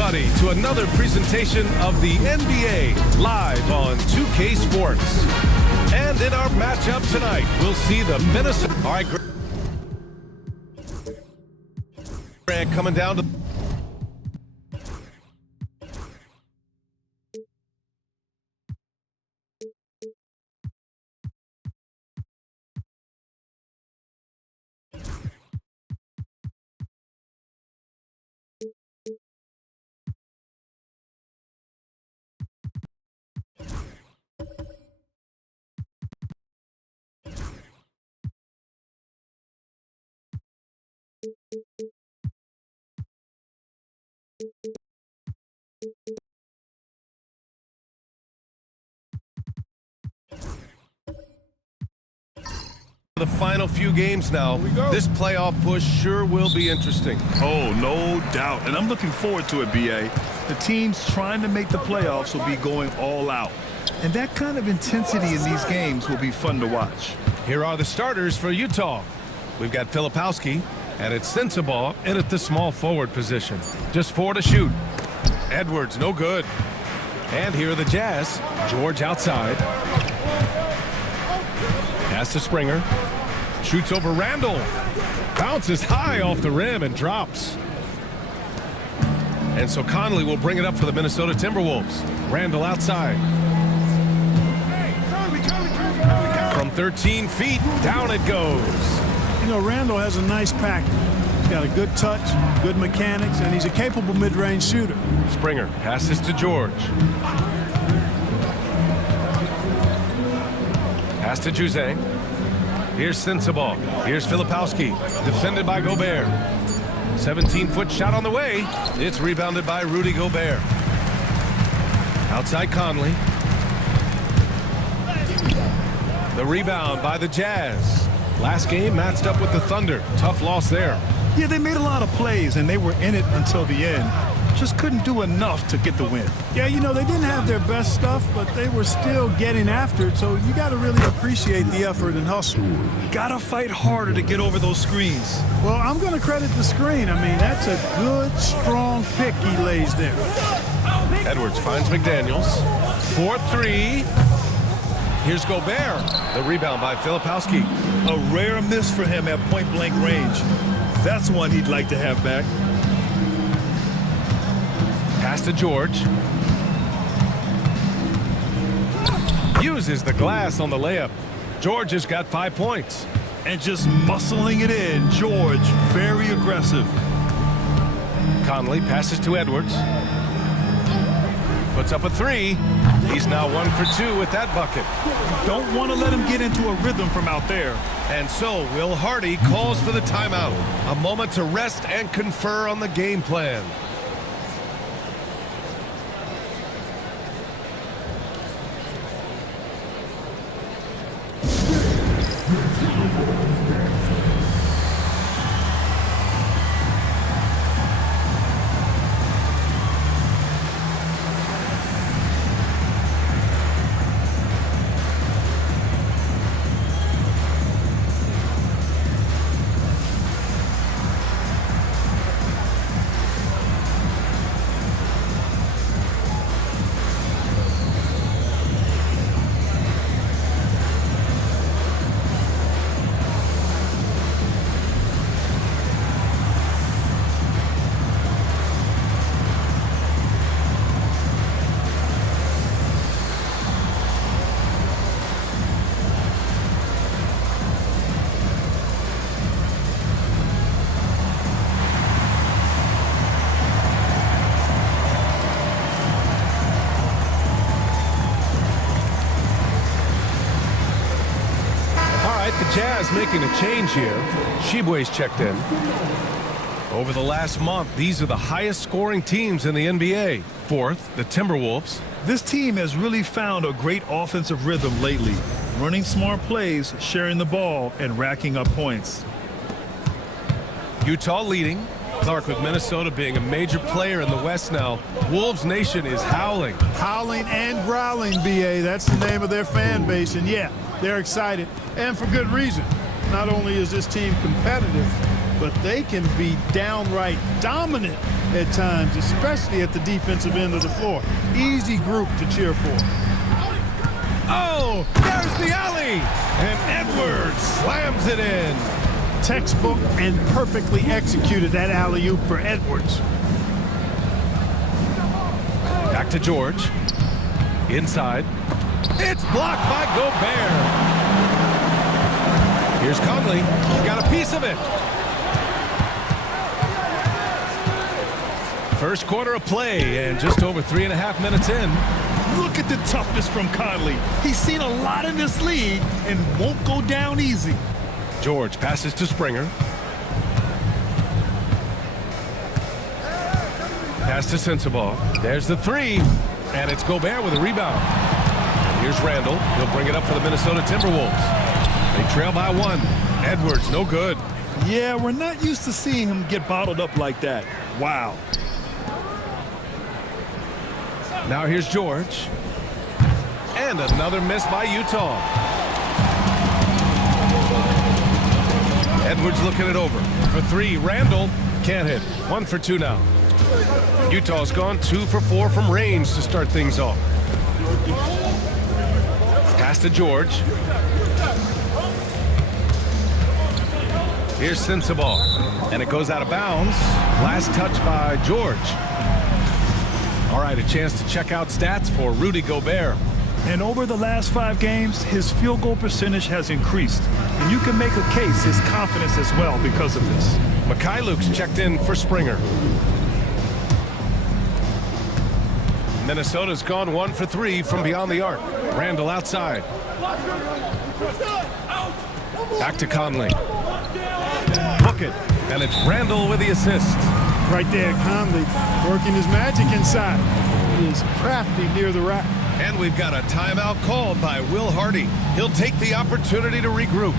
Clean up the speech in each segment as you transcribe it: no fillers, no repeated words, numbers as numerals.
everybody, to another presentation of the NBA live on 2K Sports. And in our matchup tonight, we'll see the Minnesota... All right, Grant coming down to... The final few games now. This playoff push sure will be interesting. Oh, no doubt. And I'm looking forward to it, B.A. The teams trying to make the playoffs will be going all out. And that kind of intensity in these games will be fun to watch. Here are the starters for Utah. We've got Filipowski, and it's Sensabaugh in at the small forward position. Just 4 to shoot. Edwards, no good. And here are the Jazz. George outside. Pass to Springer. Shoots over Randall. Bounces high off the rim and drops. And so Conley will bring it up for the Minnesota Timberwolves. Randall outside. From 13 feet, down it goes. You know, Randall has a nice package. He's got a good touch, good mechanics, and he's a capable mid-range shooter. Springer passes to George. Pass to Juzang. Here's Sensabaugh. Here's Filipowski. Defended by Gobert. 17-foot shot on the way. It's rebounded by Rudy Gobert. Outside Conley. The rebound by the Jazz. Last game matched up with the Thunder. Tough loss there. Yeah, they made a lot of plays, and they were in it until the end. Just couldn't do enough to get the win. Yeah, you know, they didn't have their best stuff, but they were still getting after it, so you got to really appreciate the effort and hustle. Gotta fight harder to get over those screens. Well, I'm going to credit the screen. I mean, that's a good, strong pick he lays there. Edwards finds McDaniels. 4-3. Here's Gobert. The rebound by Filipowski. A rare miss for him at point-blank range. That's one he'd like to have back. Pass to George. Uses the glass on the layup. George has got 5 points. And just muscling it in. George, very aggressive. Conley passes to Edwards. Puts up a 3. He's now 1 for 2 with that bucket. Don't want to let him get into a rhythm from out there. And so Will Hardy calls for the timeout. A moment to rest and confer on the game plan. The Jazz making a change here. Sheboy's checked in. Over the last month, these are the highest scoring teams in the NBA. Fourth, the Timberwolves. This team has really found a great offensive rhythm lately. Running smart plays, sharing the ball, and racking up points. Utah leading. Clark with Minnesota being a major player in the West now. Wolves Nation is howling. Howling and growling, B.A. That's the name of their fan base. And, yeah, they're excited. And for good reason. Not only is this team competitive, but they can be downright dominant at times, especially at the defensive end of the floor. Easy group to cheer for. Oh, there's the alley. And Edwards slams it in. Textbook and perfectly executed that alley-oop for Edwards. Back to George. Inside. It's blocked by Gobert. Here's Conley. Got a piece of it. First quarter of play and just over 3.5 minutes in. Look at the toughness from Conley. He's seen a lot in this league and won't go down easy. George passes to Springer. Pass to Sensabaugh. There's the three. And it's Gobert with a rebound. And here's Randall. He'll bring it up for the Minnesota Timberwolves. They trail by 1. Edwards, no good. Yeah, we're not used to seeing him get bottled up like that. Wow. Now here's George. And another miss by Utah. Edwards looking it over. For 3, Randall can't hit. 1 for 2 now. Utah's gone 2 for 4 from range to start things off. Pass to George. Here's Sensabaugh. And it goes out of bounds. Last touch by George. All right, a chance to check out stats for Rudy Gobert. And over the last 5 games, his field goal percentage has increased. And you can make a case his confidence as well because of this. Mikhailuk's checked in for Springer. Minnesota's gone 1 for 3 from beyond the arc. Randall outside. Back to Conley. Book it. And it's Randall with the assist. Right there, Conley working his magic inside. He is crafty near the rack. And we've got a timeout called by Will Hardy. He'll take the opportunity to regroup.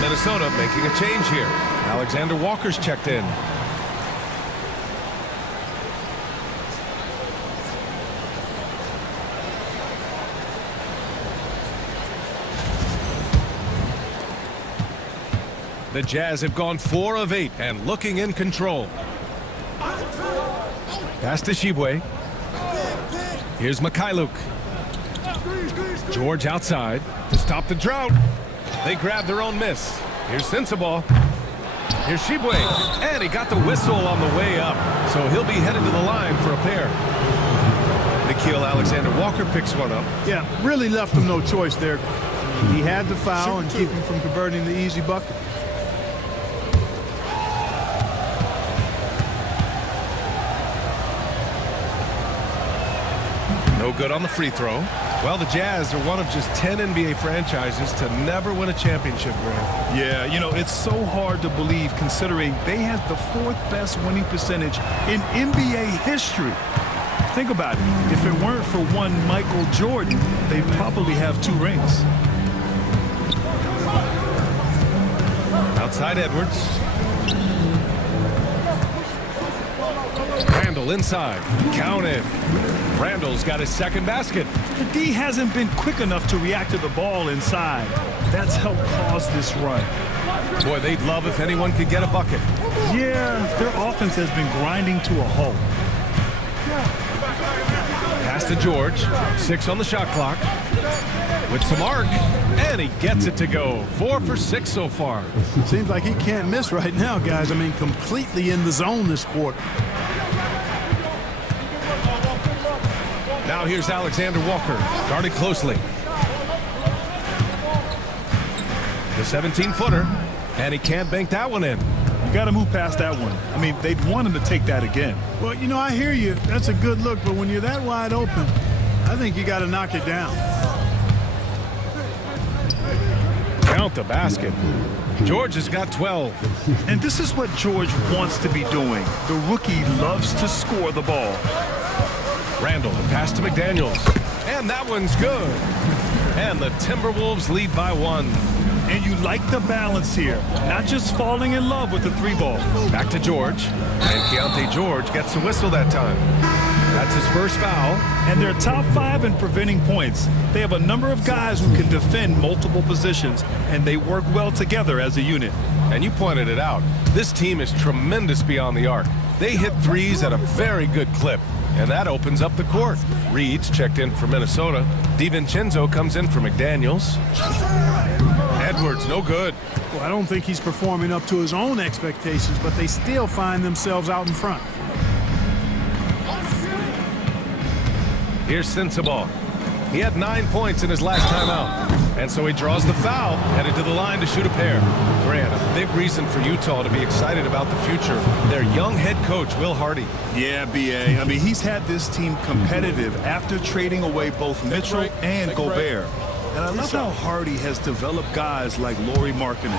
Minnesota making a change here. Alexander Walker's checked in. The Jazz have gone 4 of 8 and looking in control. Pass to Shibwe. Here's Mikhailuk. George outside to stop the drought. They grab their own miss. Here's Sensabaugh. Here's Shibwe. And he got the whistle on the way up. So he'll be headed to the line for a pair. Nickeil Alexander-Walker picks one up. Yeah, really left him no choice there. He had the foul and keep him from converting the easy bucket. No good on the free throw. Well, the Jazz are one of just 10 NBA franchises to never win a championship, Grant. Yeah, you know, it's so hard to believe considering they had the 4th best winning percentage in NBA history. Think about it. If it weren't for one Michael Jordan, they'd probably have 2 rings. Outside Edwards. Randall inside. Counted. Randall's got his second basket. The D hasn't been quick enough to react to the ball inside. That's helped cause this run. Boy, they'd love if anyone could get a bucket. Yeah, their offense has been grinding to a halt. Pass to George. 6 on the shot clock. with some arc, and he gets it to go. 4 for 6 so far. Seems like he can't miss right now, guys. I mean, completely in the zone this quarter. Now here's Alexander Walker, guarded closely. The 17-footer, and he can't bank that one in. You got to move past that one. I mean, they'd want him to take that again. Well, you know, I hear you. That's a good look, but when you're that wide open, I think you got to knock it down. Count the basket. George has got 12. And this is what George wants to be doing. The rookie loves to score the ball. Randall, pass to McDaniels. And that one's good. And the Timberwolves lead by 1. And you like the balance here. Not just falling in love with the 3-ball. Back to George. And Keontae George gets the whistle that time. That's his first foul. And they're top 5 in preventing points. They have a number of guys who can defend multiple positions, and they work well together as a unit. And you pointed it out. This team is tremendous beyond the arc. They hit threes at a very good clip, and that opens up the court. Reed's checked in for Minnesota. DiVincenzo comes in for McDaniels. Edwards, no good. Well, I don't think he's performing up to his own expectations, but they still find themselves out in front. Here's Sensabaugh. He had 9 points in his last time out, and so he draws the foul, headed to the line to shoot a pair. Grant, a big reason for Utah to be excited about the future. Their young head coach, Will Hardy. Yeah, B.A. I mean, he's had this team competitive after trading away both Mitchell and Gobert. And I love how Hardy has developed guys like Lauri Markkanen.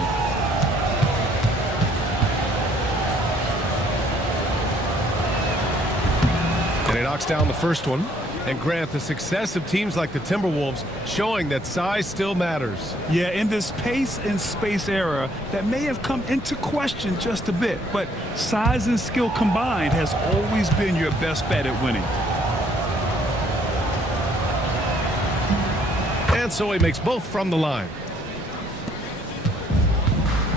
And he knocks down the first one. And Grant, the success of teams like the Timberwolves showing that size still matters. Yeah, in this pace and space era, that may have come into question just a bit, but size and skill combined has always been your best bet at winning. And so he makes both from the line.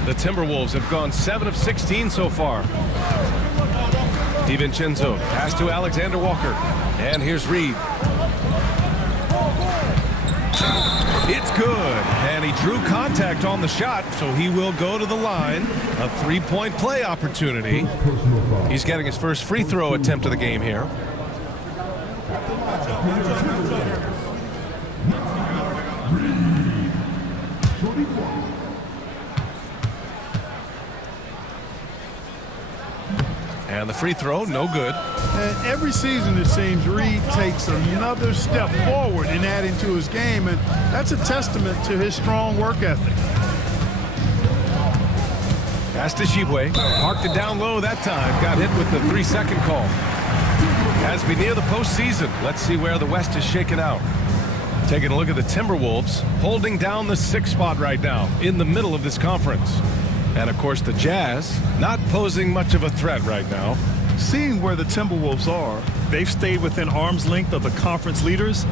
The Timberwolves have gone 7 of 16 so far. DiVincenzo, pass to Alexander Walker. And here's Reed. It's good. And he drew contact on the shot, so he will go to the line. A 3-point play opportunity. He's getting his first free throw attempt of the game here. And the free throw, no good. And every season, it seems, Reed takes another step forward in adding to his game, and that's a testament to his strong work ethic. Pass to Shibwe. Parked it down low that time. Got hit with the 3-second call. As we near the postseason, let's see where the West is shaken out. Taking a look at the Timberwolves, holding down the 6th spot right now in the middle of this conference. And, of course, the Jazz not posing much of a threat right now. Seeing where the Timberwolves are, they've stayed within arm's length of the conference leaders.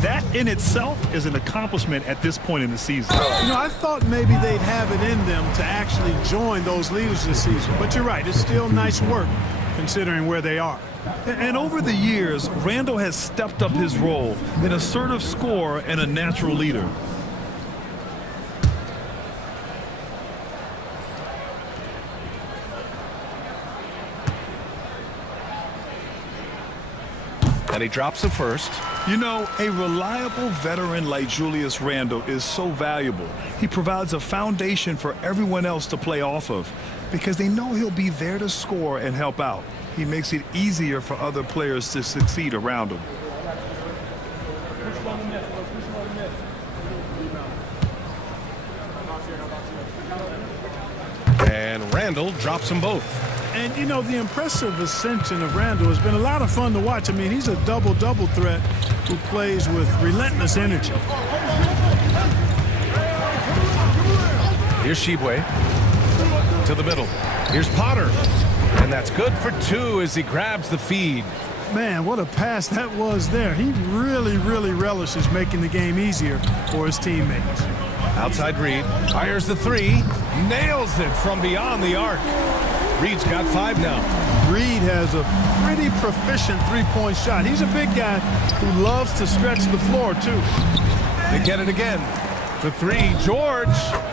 That in itself is an accomplishment at this point in the season. You know, I thought maybe they'd have it in them to actually join those leaders this season. But you're right, it's still nice work considering where they are. And over the years, Randall has stepped up his role, an assertive scorer and a natural leader. And he drops the first. You know, a reliable veteran like Julius Randle is so valuable. He provides a foundation for everyone else to play off of because they know he'll be there to score and help out. He makes it easier for other players to succeed around him. And Randall drops them both. And, you know, the impressive ascension of Randall has been a lot of fun to watch. I mean, he's a double-double threat who plays with relentless energy. Here's Shibwe to the middle. Here's Potter. And that's good for 2 as he grabs the feed. Man, what a pass that was there. He really, really relishes making the game easier for his teammates. Outside Reed, fires the 3, nails it from beyond the arc. Reed's got 5 now. Reed has a pretty proficient three-point shot. He's a big guy who loves to stretch the floor, too. They get it again. For three, George.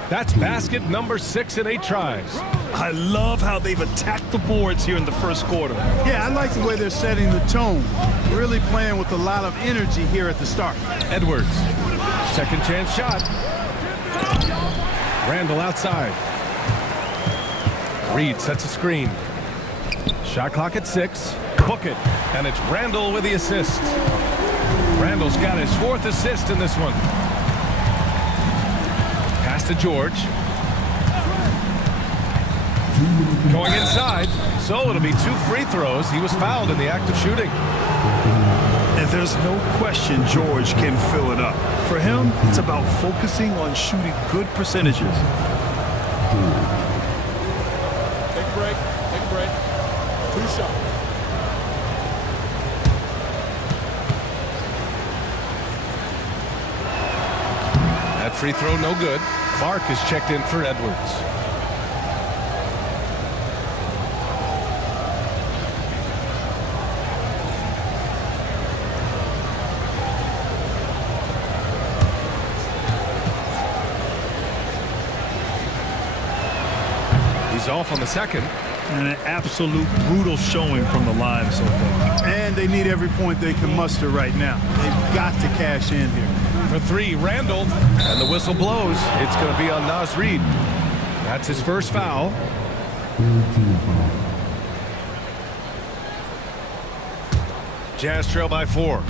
That's basket number 6 in 8 tries. I love how they've attacked the boards here in the first quarter. Yeah, I like the way they're setting the tone. Really playing with a lot of energy here at the start. Edwards. Second chance shot. Randall outside. Reed sets a screen. Shot clock at 6. Book it. And it's Randall with the assist. Randall's got his 4th assist in this one. Pass to George. Going inside. So it'll be 2 free throws. He was fouled in the act of shooting. And there's no question George can fill it up. For him, it's about focusing on shooting good percentages. Take a break. Take a break. 2 shots. That free throw no good. Clark is checked in for Edwards. He's off on the second. And an absolute brutal showing from the line so far. And they need every point they can muster right now. They've got to cash in here. For 3, Randall. And the whistle blows. It's going to be on Naz Reid. That's his first foul. Jazz trail by 4.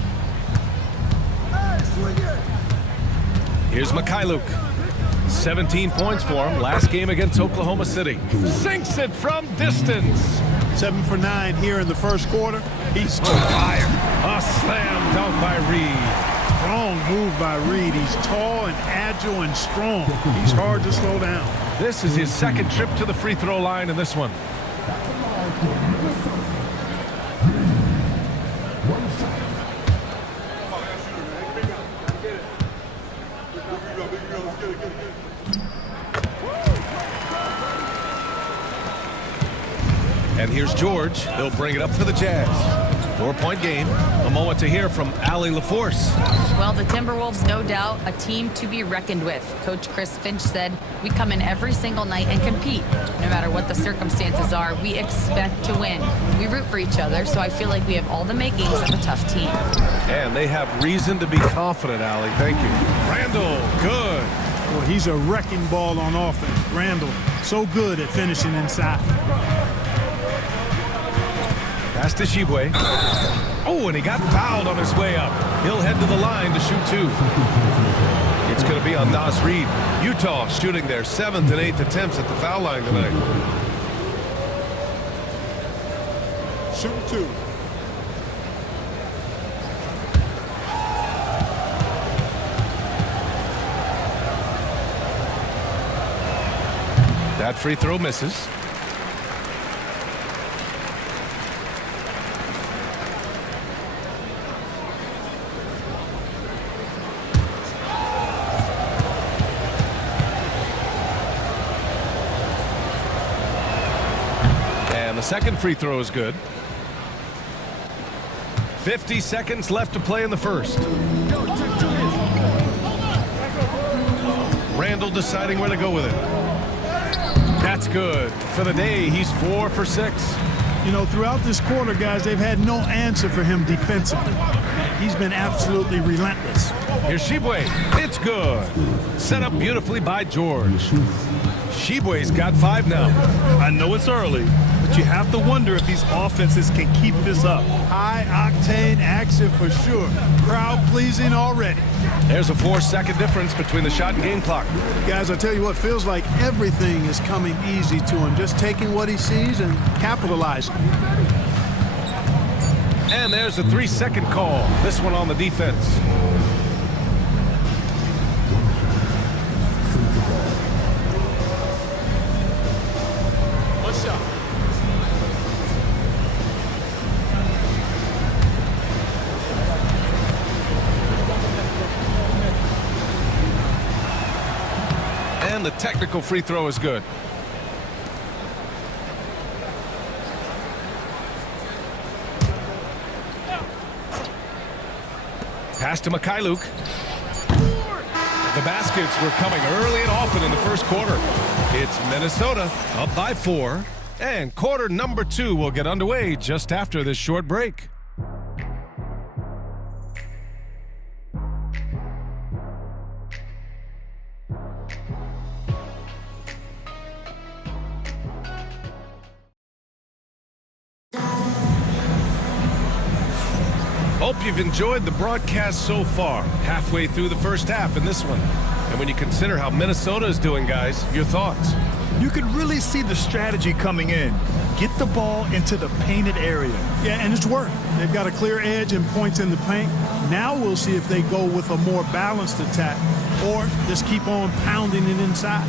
Here's Mikhailuk. 17 points for him. Last game against Oklahoma City. Sinks it from distance. 7 for 9 here in the first quarter. He's on fire. A slam dunk by Reed. Strong move by Reed. He's tall and agile and strong. He's hard to slow down. This is his second trip to the free throw line in this one. And here's George. He'll bring it up for the Jazz. 4-point game. A moment to hear from Allie LaForce. Well, the Timberwolves, no doubt, a team to be reckoned with. Coach Chris Finch said, we come in every single night and compete. No matter what the circumstances are, we expect to win. We root for each other, so I feel like we have all the makings of a tough team. And they have reason to be confident, Allie. Thank you. Randall, good. Well, he's a wrecking ball on offense. Randall, so good at finishing inside. Pass to Shibwe. Oh, and he got fouled on his way up. He'll head to the line to shoot 2. It's going to be on Naz Reid. Utah shooting their 7th and 8th attempts at the foul line tonight. Shoot 2. That free throw misses. The second free throw is good. 50 seconds left to play in the first. Randall deciding where to go with it. That's good. For the day, he's 4 for 6. You know, throughout this quarter, guys, they've had no answer for him defensively. He's been absolutely relentless. Here's Shibwe. It's good. Set up beautifully by George. Shibwe's got 5 now. I know it's early, but you have to wonder if these offenses can keep this up. High-octane action for sure. Crowd-pleasing already. There's a 4-second difference between the shot and game clock. Guys, I tell you what, feels like everything is coming easy to him. Just taking what he sees and capitalizing. And there's a 3-second call. This one on the defense. And the technical free throw is good. Pass to Mikhailuk. The baskets were coming early and often in the first quarter. It's Minnesota up by 4, and quarter number 2 will get underway just after this short break. Hope you've enjoyed the broadcast so far, halfway through the first half in this one. And when you consider how Minnesota is doing, guys, your thoughts? You could really see the strategy coming in. Get the ball into the painted area. Yeah, and it's worked. They've got a clear edge and points in the paint. Now we'll see if they go with a more balanced attack or just keep on pounding it inside.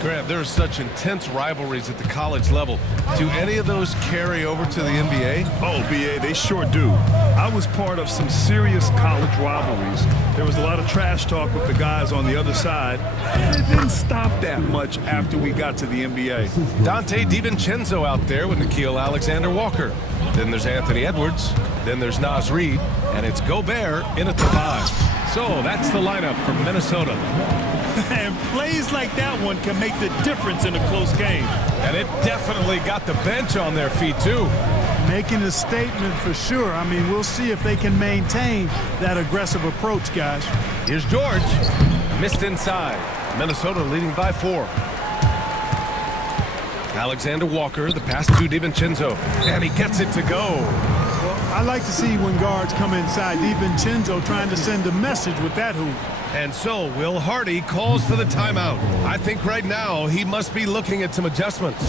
Grant, there are such intense rivalries at the college level. Do any of those carry over to the NBA? Oh, BA, they sure do. I was part of some serious college rivalries. There was a lot of trash talk with the guys on the other side, and it didn't stop that much after we got to the NBA. Dante DiVincenzo out there with Nickeil Alexander-Walker. Then there's Anthony Edwards. Then there's Naz Reid. And it's Gobert in at the 5. So that's the lineup for Minnesota. And plays like that one can make the difference in a close game. And it definitely got the bench on their feet, too. Making a statement for sure. I mean, we'll see if they can maintain that aggressive approach, guys. Here's George. Missed inside. Minnesota leading by 4. Alexander Walker, the pass to DiVincenzo. And he gets it to go. Well, I like to see when guards come inside. DiVincenzo trying to send a message with that hoop. And so Will Hardy calls for the timeout. I think right now he must be looking at some adjustments.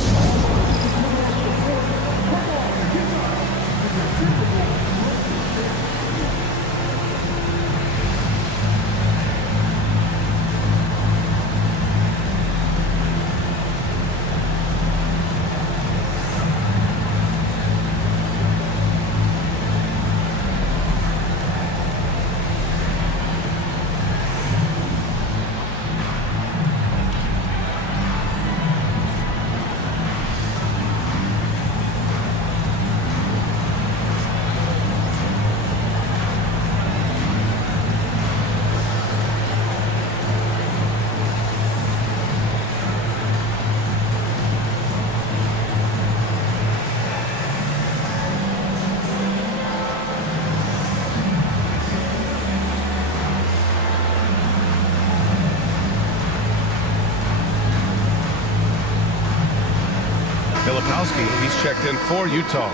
He's checked in for Utah.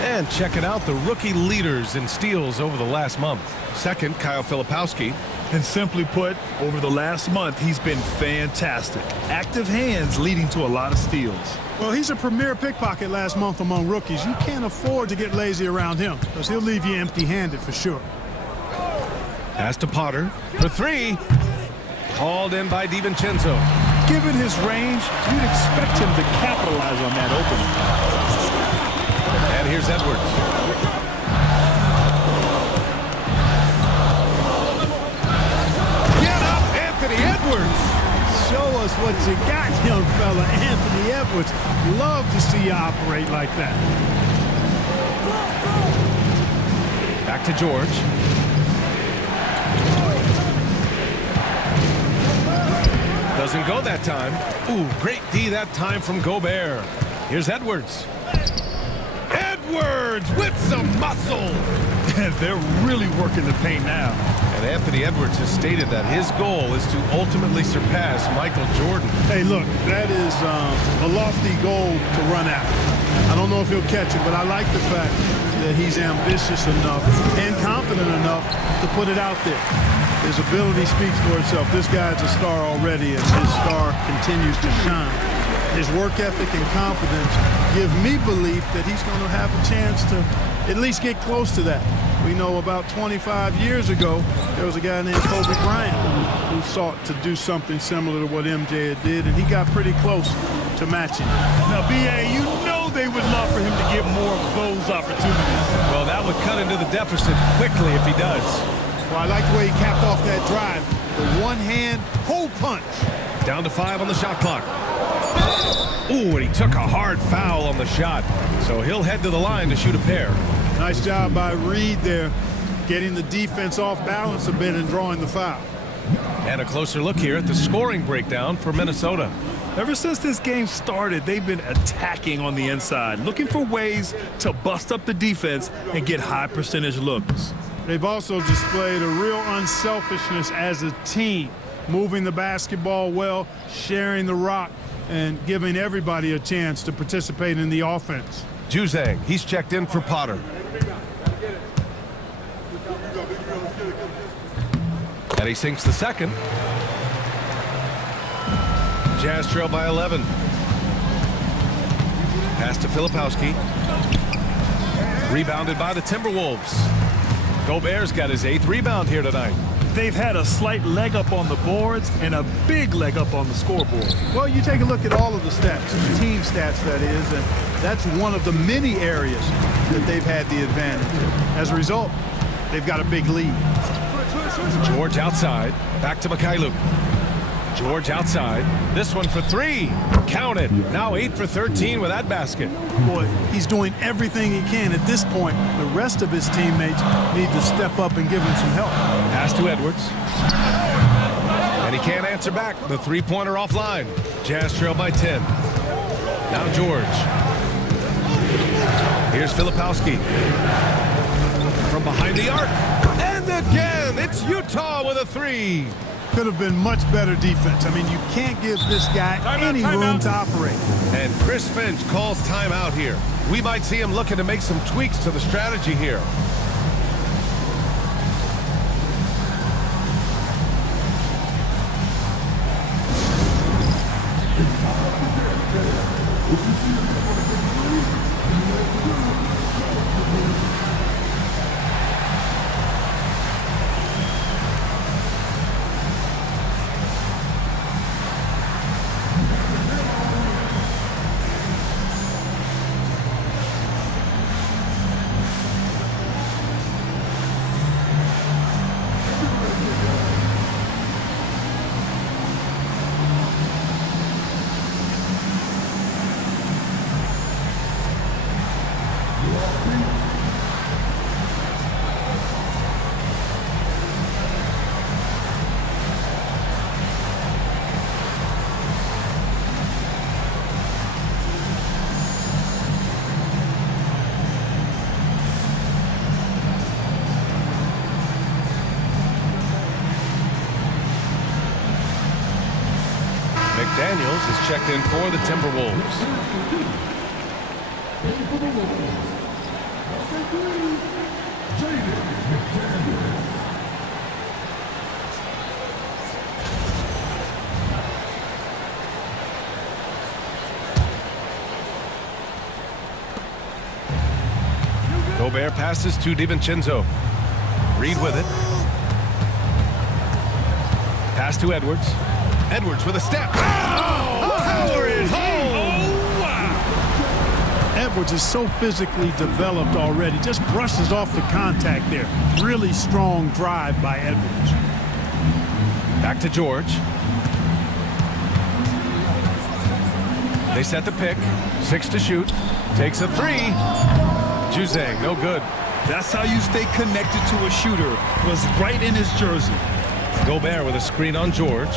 And checking out the rookie leaders in steals over the last month. Second, Kyle Filipowski. And simply put, over the last month, he's been fantastic. Active hands leading to a lot of steals. Well, he's a premier pickpocket last month among rookies. You can't afford to get lazy around him because he'll leave you empty-handed for sure. Pass to Potter for 3. Hauled in by DiVincenzo. Given his range, you'd expect him to capitalize on that opening. And here's Edwards. Get up, Anthony Edwards! Show us what you got, young fella. Anthony Edwards. Love to see you operate like that. Back to George. Doesn't go that time. Ooh, great D that time from Gobert. Here's Edwards. Edwards with some muscle. They're really working the paint now. And Anthony Edwards has stated that his goal is to ultimately surpass Michael Jordan. Hey, look, that is a lofty goal to run after. I don't know if he'll catch it, but I like the fact that he's ambitious enough and confident enough to put it out there. His ability speaks for itself. This guy's a star already, and his star continues to shine. His work ethic and confidence give me belief that he's going to have a chance to at least get close to that. We know about 25 years ago, there was a guy named Kobe Bryant who sought to do something similar to what MJ did, and he got pretty close to matching. Now, B.A., you know they would love for him to get more of those opportunities. Well, that would cut into the deficit quickly if he does. Well, I like the way he capped off that drive. The one-hand hole punch. Down to 5 on the shot clock. Ooh, and he took a hard foul on the shot. So he'll head to the line to shoot a pair. Nice job by Reid there, getting the defense off balance a bit and drawing the foul. And a closer look here at the scoring breakdown for Minnesota. Ever since this game started, they've been attacking on the inside, looking for ways to bust up the defense and get high percentage looks. They've also displayed a real unselfishness as a team, moving the basketball well, sharing the rock, and giving everybody a chance to participate in the offense. Juzang, he's checked in for Potter. And he sinks the second. Jazz trail by 11. Pass to Filipowski. Rebounded by the Timberwolves. Gobert's got his 8th rebound here tonight. They've had a slight leg up on the boards and a big leg up on the scoreboard. Well, you take a look at all of the stats, the team stats that is, and that's one of the many areas that they've had the advantage. As a result, they've got a big lead. George outside. Back to Mikhailuk. George outside. This one for 3. Count it. Now 8 for 13 with that basket. Boy, he's doing everything he can at this point. The rest of his teammates need to step up and give him some help. Pass to Edwards. And he can't answer back. The three-pointer offline. Jazz trail by 10. Now George. Here's Filipowski. From behind the arc. And again, it's Utah with a 3. Could have been much better defense. I mean, you can't give this guy any room to operate. And Chris Finch calls timeout here. We might see him looking to make some tweaks to the strategy here. Daniels is checked in for the Timberwolves. Gobert passes to DiVincenzo. Reed with it. Pass to Edwards. Edwards with a step. Power it home! Oh, wow! Edwards is so physically developed already. Just brushes off the contact there. Really strong drive by Edwards. Back to George. They set the pick. 6 to shoot. Takes a 3. Juzang, no good. That's how you stay connected to a shooter. Was right in his jersey. Gobert with a screen on George.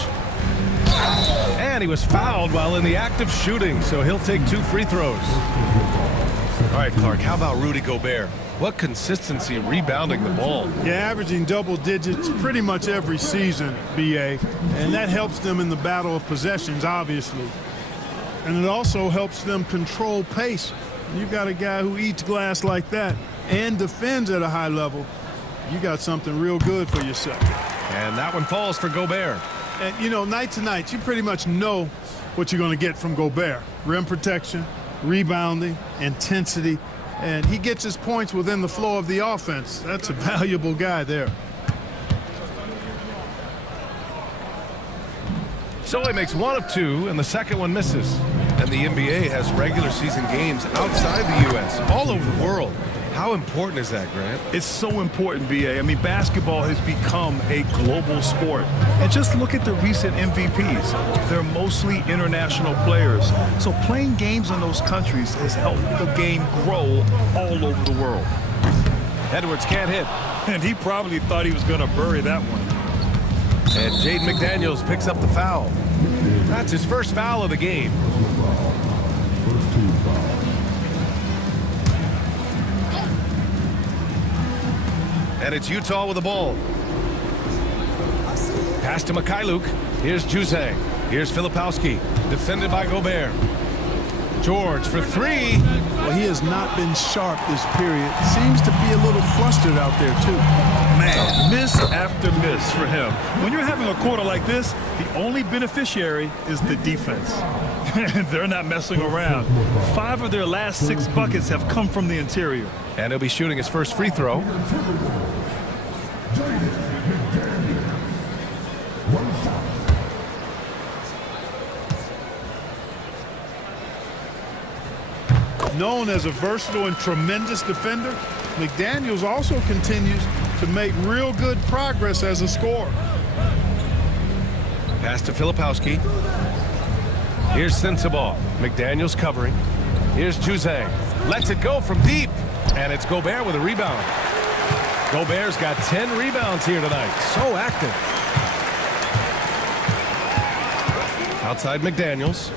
And he was fouled while in the act of shooting, so he'll take 2 free throws. All right, Clark, how about Rudy Gobert? What consistency rebounding the ball. Yeah, averaging double digits pretty much every season, BA. And that helps them in the battle of possessions, obviously. And it also helps them control pace. You've got a guy who eats glass like that and defends at a high level. You got something real good for yourself. And that one falls for Gobert. And, you know, night to night, you pretty much know what you're going to get from Gobert. Rim protection, rebounding, intensity, and he gets his points within the flow of the offense. That's a valuable guy there. So he makes 1 of 2, and the second one misses. And the NBA has regular season games outside the U.S., all over the world. How important is that, Grant? It's so important, BA. I mean, basketball has become a global sport. And just look at the recent MVPs. They're mostly international players. So playing games in those countries has helped the game grow all over the world. Edwards can't hit. And he probably thought he was going to bury that one. And Jaden McDaniels picks up the foul. That's his first foul of the game. And it's Utah with the ball. Pass to Mikhailuk. Here's Juzang. Here's Filipowski. Defended by Gobert. George for three. Well, he has not been sharp this period. Seems to be a little flustered out there, too. Man, miss after miss for him. When you're having a quarter like this, the only beneficiary is the defense. They're not messing around. 5 of their last 6 buckets have come from the interior. And he'll be shooting his first free throw. Known as a versatile and tremendous defender, McDaniels also continues to make real good progress as a scorer. Pass to Filipowski. Here's Sensabaugh. McDaniels covering. Here's Juzang. Lets it go from deep. And it's Gobert with a rebound. Gobert's got 10 rebounds here tonight. So active. Outside McDaniels.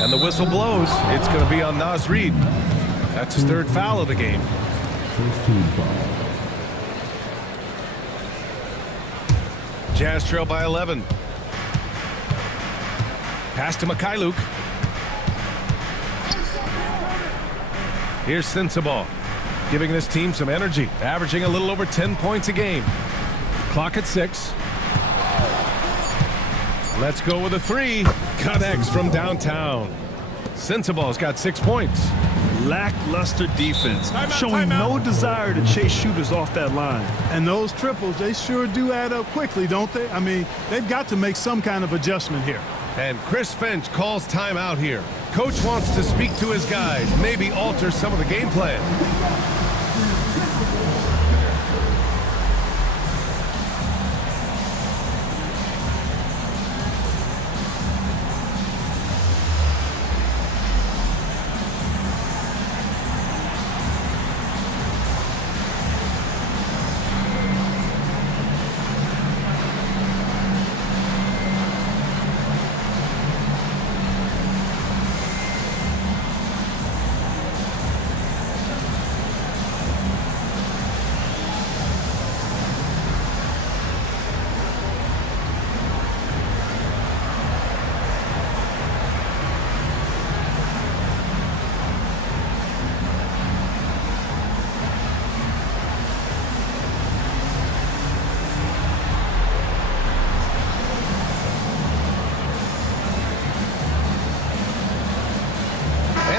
And the whistle blows. It's going to be on Naz Reid. That's his 3rd foul of the game. Jazz trail by 11. Pass to Mikhailuk. Here's Sensabaugh, giving this team some energy, averaging a little over 10 points a game. Clock at 6. Let's go with a 3. Connects from downtown. Sensabaugh's got 6 points. Lackluster defense, showing no desire to chase shooters off that line. And those triples, they sure do add up quickly, don't they? I mean, they've got to make some kind of adjustment here. And Chris Finch calls timeout here. Coach wants to speak to his guys, maybe alter some of the game plan.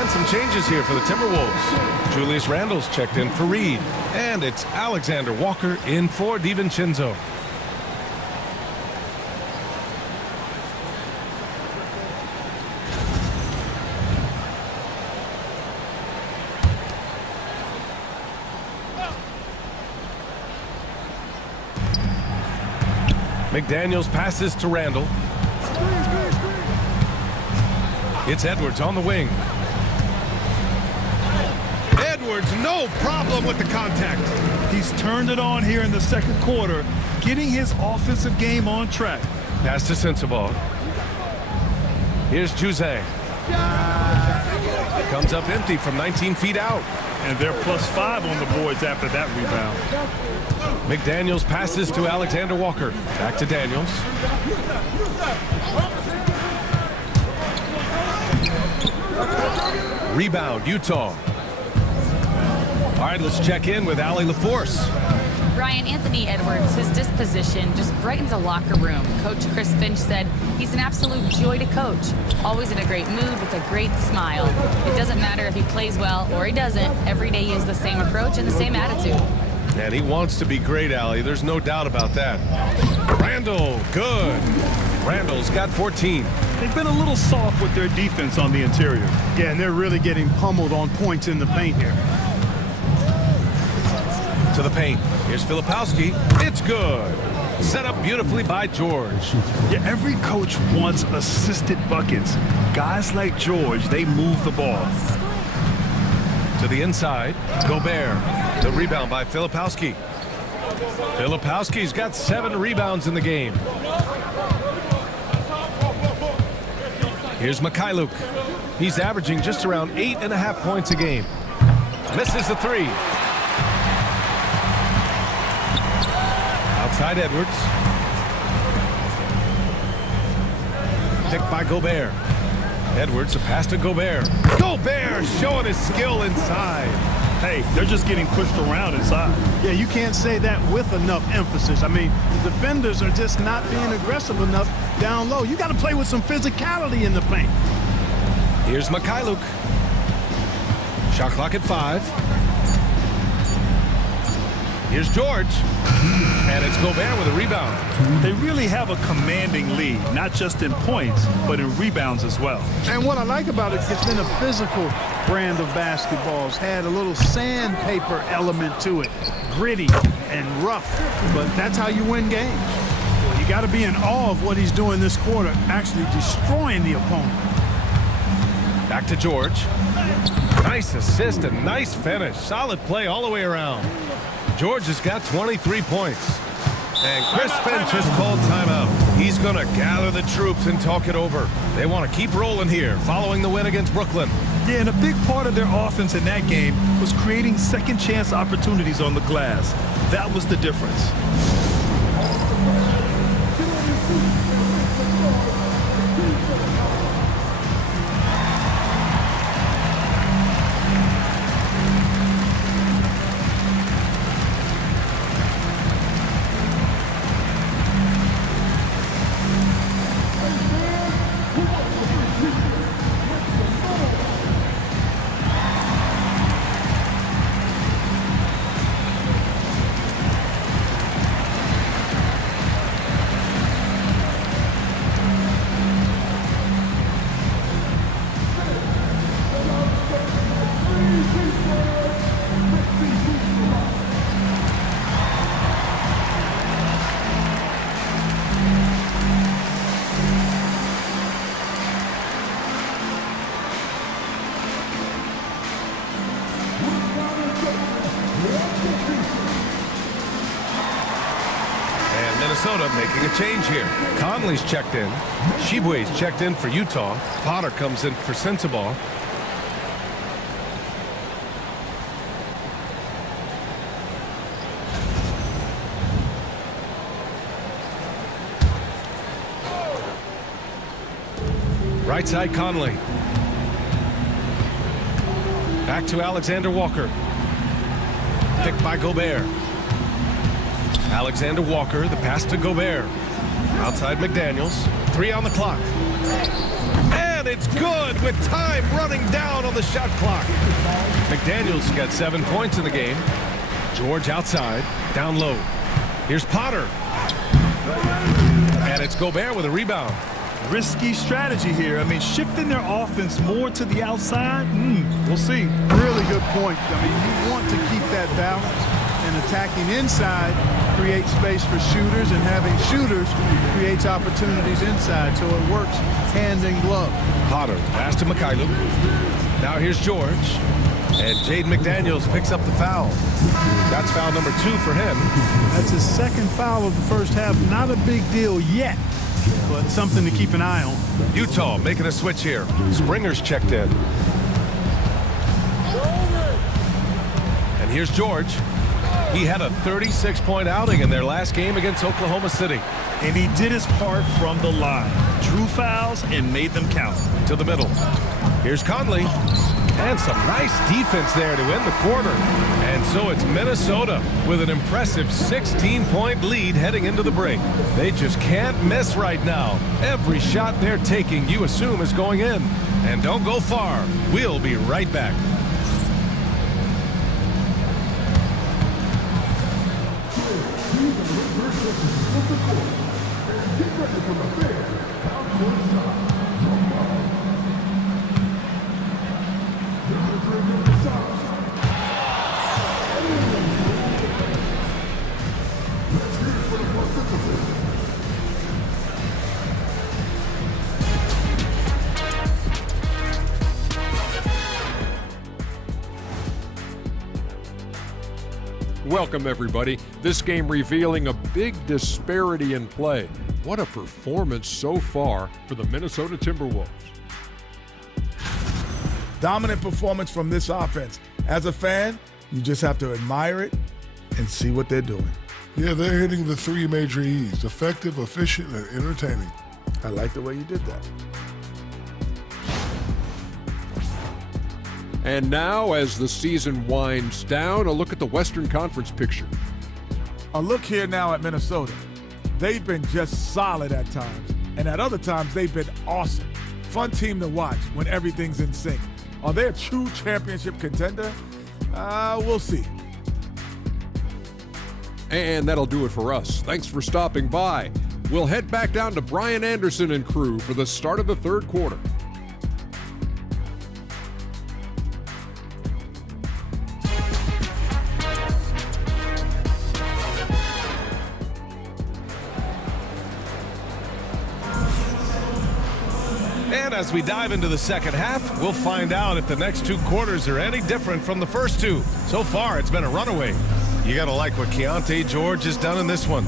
Some changes here for the Timberwolves. Julius Randle's checked in for Reed. And it's Alexander Walker in for DiVincenzo. McDaniels passes to Randle. It's Edwards on the wing. Edwards, no problem with the contact. He's turned it on here in the 2nd quarter, getting his offensive game on track. Pass to Sensabaugh. Here's Juzang. Comes up empty from 19 feet out. And they're +5 on the boards after that rebound. McDaniels passes to Alexander Walker. Back to Daniels. Rebound, Utah. All right, let's check in with Allie LaForce. Brian, Anthony Edwards, his disposition just brightens a locker room. Coach Chris Finch said he's an absolute joy to coach. Always in a great mood with a great smile. It doesn't matter if he plays well or he doesn't. Every day he has the same approach and the same attitude. And he wants to be great, Allie. There's no doubt about that. Randle, good. Randle's got 14. They've been a little soft with their defense on the interior. Yeah, and they're really getting pummeled on points in the paint here. To the paint. Here's Filipowski. It's good. Set up beautifully by George. Yeah, every coach wants assisted buckets. Guys like George, they move the ball. To the inside. Gobert. The rebound by Filipowski. Filipowski's got 7 rebounds in the game. Here's Mikhailuk. He's averaging just around 8.5 points a game. Misses the 3. Outside Edwards. Picked by Gobert. Edwards, a pass to Gobert. Gobert showing his skill inside. Hey, they're just getting pushed around inside. Yeah, you can't say that with enough emphasis. I mean, the defenders are just not being aggressive enough down low. You got to play with some physicality in the paint. Here's Mikhailuk. Shot clock at 5. Here's George. And it's Gobert with a rebound. They really have a commanding lead, not just in points, but in rebounds as well. And what I like about it, it's been a physical brand of basketball. It's had a little sandpaper element to it. Gritty and rough, but that's how you win games. Well, you got to be in awe of what he's doing this quarter, actually destroying the opponent. Back to George. Nice assist and nice finish. Solid play all the way around. George has got 23 points. And Chris Finch has called timeout. He's going to gather the troops and talk it over. They want to keep rolling here following the win against Brooklyn. Yeah, and a big part of their offense in that game was creating second chance opportunities on the glass. That was the difference. Minnesota making a change here. Conley's checked in. Shibwe's checked in for Utah. Potter comes in for Sensabaugh. Right side Conley. Back to Alexander Walker. Picked by Gobert. Alexander Walker, the pass to Gobert. Outside McDaniels. 3 on the clock. And it's good with time running down on the shot clock. McDaniels got 7 points in the game. George outside, down low. Here's Potter. And it's Gobert with a rebound. Risky strategy here. I mean, shifting their offense more to the outside, we'll see. Really good point. I mean, you want to keep that balance, and attacking inside creates space for shooters, and having shooters creates opportunities inside, so it works hand in glove. Potter, pass to Mikhailuk. Now here's George. And Jaden McDaniels picks up the foul. That's foul number 2 for him. That's his second foul of the first half. Not a big deal yet, but something to keep an eye on. Utah making a switch here. Springer's checked in. And here's George. He had a 36-point outing in their last game against Oklahoma City. And he did his part from the line. Drew fouls and made them count. To the middle. Here's Conley. And some nice defense there to end the quarter. And so it's Minnesota with an impressive 16-point lead heading into the break. They just can't miss right now. Every shot they're taking, you assume, is going in. And don't go far. We'll be right back. welcome everybody. This game revealing a big disparity in play. What a performance so far for the Minnesota Timberwolves. Dominant performance from this offense. As a fan, you just have to admire it and see what they're doing. Yeah, they're hitting the three major E's: effective, efficient, and entertaining. I like the way you did that. And now, as the season winds down, a look at the Western Conference picture. A look here now at Minnesota. They've been just solid at times, and at other times they've been awesome. Fun team to watch when everything's in sync. Are they a true championship contender? We'll see. And that'll do it for us. Thanks for stopping by. We'll head back down to Brian Anderson and crew for the start of the third quarter. And as we dive into the second half, we'll find out if the next two quarters are any different from the first two. So far, it's been a runaway. You got to like what Keontae George has done in this one.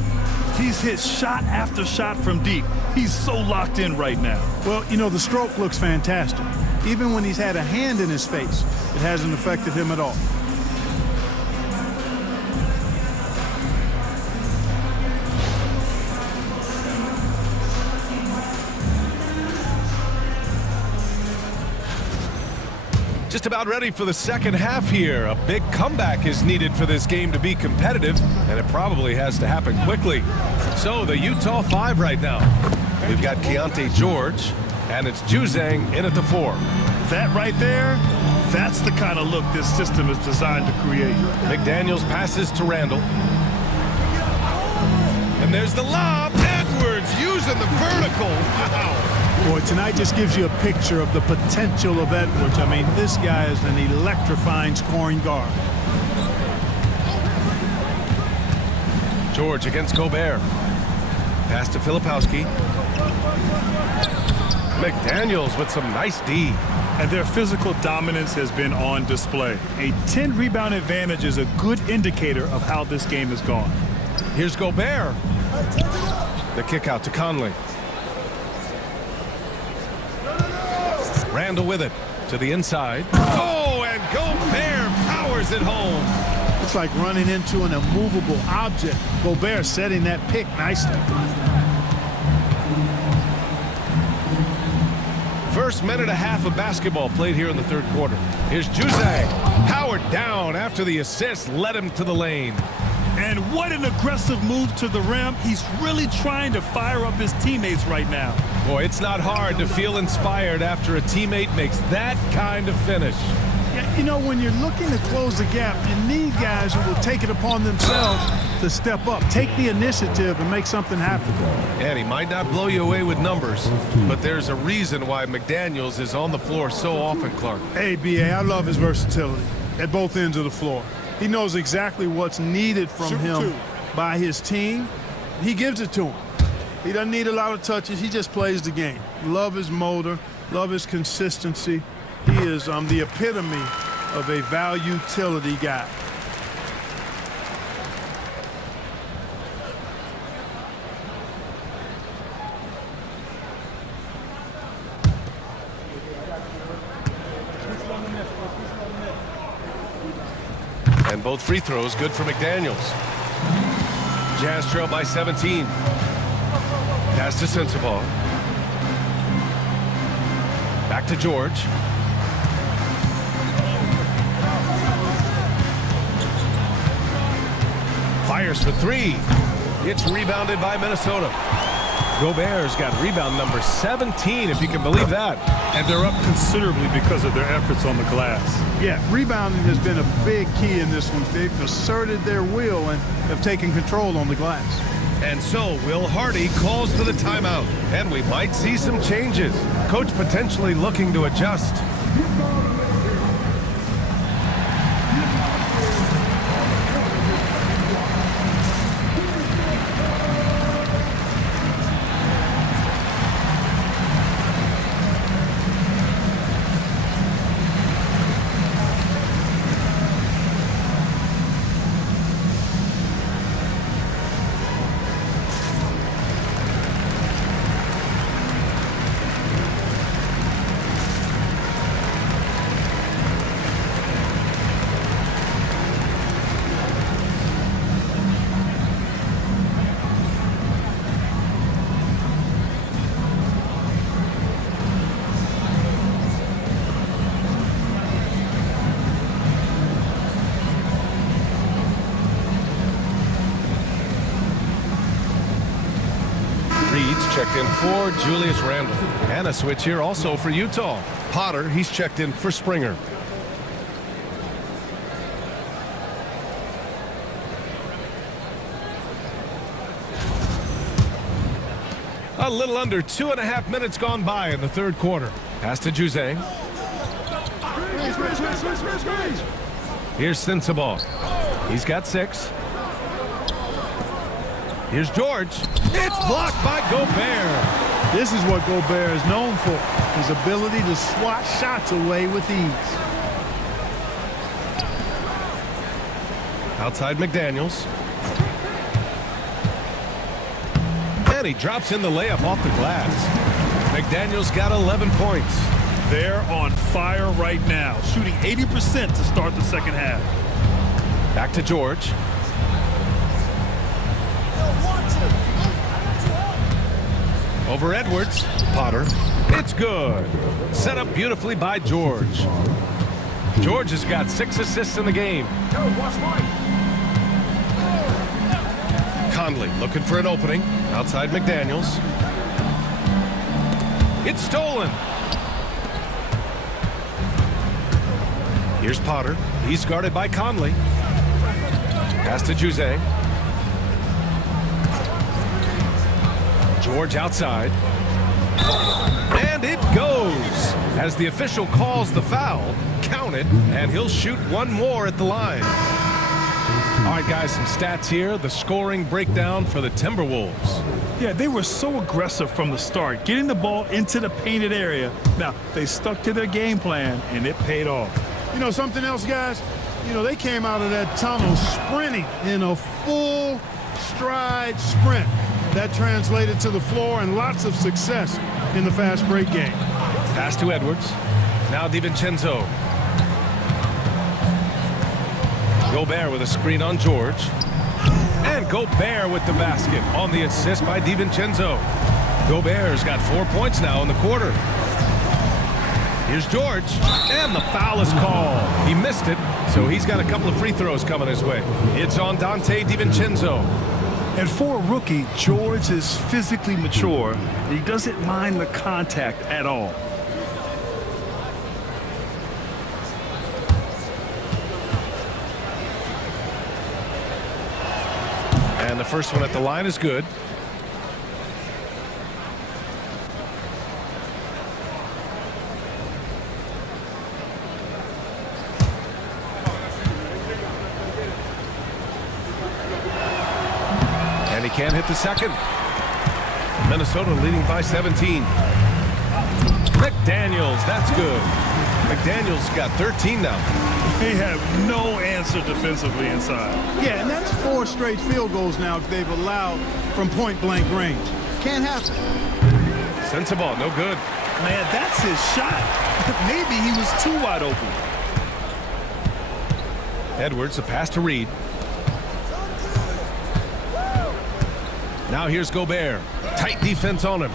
He's hit shot after shot from deep. He's so locked in right now. Well, you know, the stroke looks fantastic. Even when he's had a hand in his face, it hasn't affected him at all. Just about ready for the second half here. A big comeback is needed for this game to be competitive, and it probably has to happen quickly. So the Utah 5 right now. We've got Keontae George, and it's Juzang in at the 4. That right there, that's the kind of look this system is designed to create. McDaniels passes to Randall. And there's the lob. Edwards using the vertical. Wow. Boy, tonight just gives you a picture of the potential of Edwards. I mean, this guy is an electrifying scoring guard. George against Gobert. Pass to Filipowski. McDaniels with some nice D. And their physical dominance has been on display. A 10-rebound advantage is a good indicator of how this game has gone. Here's Gobert. The kick out to Conley. Randall with it to the inside. Oh, and Gobert powers it home. It's like running into an immovable object. Gobert setting that pick nicely. First minute and a half of basketball played here in the third quarter. Here's Juzang. Powered down after the assist led him to the lane. And what an aggressive move to the rim. He's really trying to fire up his teammates right now. Boy, it's not hard to feel inspired after a teammate makes that kind of finish. Yeah, you know, when you're looking to close the gap, you need guys who will take it upon themselves to step up, take the initiative, and make something happen. And he might not blow you away with numbers, but there's a reason why McDaniels is on the floor so often, Clark. Hey, B.A., I love his versatility at both ends of the floor. He knows exactly what's needed from him by his team. He gives it to him. He doesn't need a lot of touches. He just plays the game. Love his motor. Love his consistency. He is the epitome of a value-utility guy. And both free throws good for McDaniels. Jazz trail by 17. Pass to Sensabaugh. Back to George. Fires for three. It's rebounded by Minnesota. Gobert's got rebound number 17, if you can believe that. And they're up considerably because of their efforts on the glass. Yeah, rebounding has been a big key in this one. They've asserted their will and have taken control on the glass. And so Will Hardy calls for the timeout, and we might see some changes. Coach potentially looking to adjust. Reed's checked in for Julius Randle. And a switch here also for Utah. Potter, he's checked in for Springer. A little under 2.5 minutes gone by in the third quarter. Pass to Juzang. Here's Sensabaugh. He's got 6. Here's George. It's blocked by Gobert. This is what Gobert is known for, his ability to swat shots away with ease. Outside McDaniels. And he drops in the layup off the glass. McDaniels got 11 points. They're on fire right now, shooting 80% to start the second half. Back to George. Over Edwards. Potter. It's good. Set up beautifully by George. George has got 6 assists in the game. Conley looking for an opening. Outside McDaniels. It's stolen. Here's Potter. He's guarded by Conley. Pass to Juzang. George outside. And it goes. As the official calls the foul, count it, and he'll shoot one more at the line. All right, guys, some stats here. The scoring breakdown for the Timberwolves. Yeah, they were so aggressive from the start, getting the ball into the painted area. Now, they stuck to their game plan, and it paid off. You know something else, guys? You know, they came out of that tunnel sprinting in a full stride sprint. That translated to the floor and lots of success in the fast break game. Pass to Edwards. Now DiVincenzo. Gobert with a screen on George. And Gobert with the basket on the assist by DiVincenzo. Gobert's got 4 points now in the quarter. Here's George, and the foul is called. He missed it, so he's got a couple of free throws coming his way. It's on Dante DiVincenzo. And for a rookie, George is physically mature. He doesn't mind the contact at all. And the first one at the line is good. He can't hit the second. Minnesota leading by 17. McDaniels, that's good. McDaniels got 13 now. They have no answer defensively inside. Yeah, and that's 4 straight field goals now they've allowed from point-blank range. Can't happen. Sensabaugh, no good. Man, that's his shot. Maybe he was too wide open. Edwards, a pass to Reed. Now here's Gobert. Tight defense on him.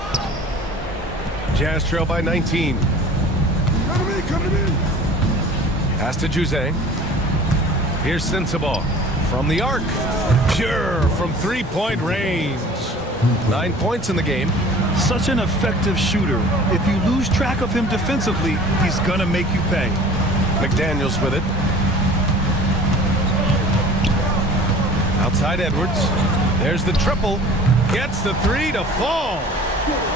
Jazz trail by 19. Come to me. Pass to Juzang. Here's Sensabaugh from the arc. Pure from three-point range. 9 points in the game. Such an effective shooter. If you lose track of him defensively, he's gonna make you pay. McDaniels with it. Outside Edwards. There's the triple. Gets the 3 to fall.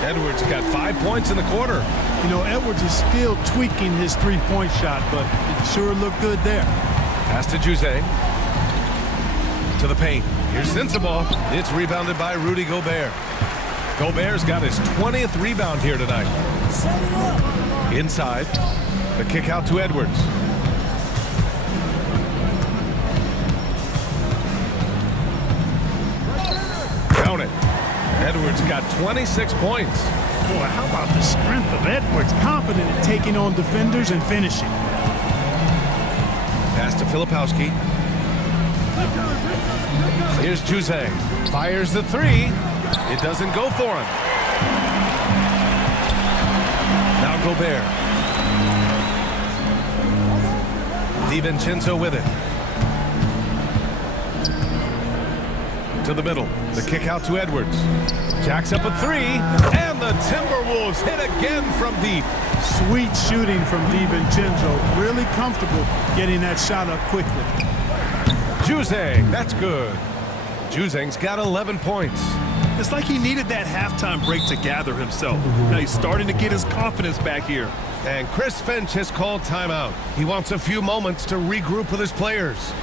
Edwards got 5 points in the quarter. You know, Edwards is still tweaking his three-point shot, but it sure looked good there. Pass to Juzang. To the paint. Here's Sensabaugh. It's rebounded by Rudy Gobert. Gobert's got his 20th rebound here tonight. Inside. The kick out to Edwards. Count it. Edwards got 26 points. Boy, how about the strength of Edwards? Confident in taking on defenders and finishing. Pass to Filipowski. Here's Juzang. Fires the 3. It doesn't go for him. Now Gobert. DiVincenzo with it. To the middle. The kick out to Edwards. Jacks up a three. And the Timberwolves hit again from deep. Sweet shooting from DiVincenzo. Really comfortable getting that shot up quickly. Juzang, that's good. Juzang's got 11 points. It's like he needed that halftime break to gather himself. Now he's starting to get his confidence back here. And Chris Finch has called timeout. He wants a few moments to regroup with his players.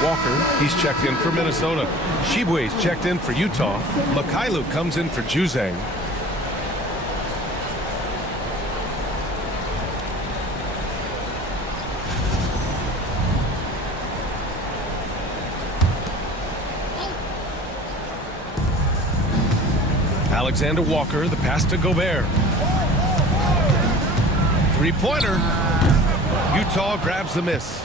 Walker, he's checked in for Minnesota. Shibwe's checked in for Utah. Mikhailuk comes in for Juzang. Alexander Walker, the pass to Gobert. Three-pointer. Utah grabs the miss.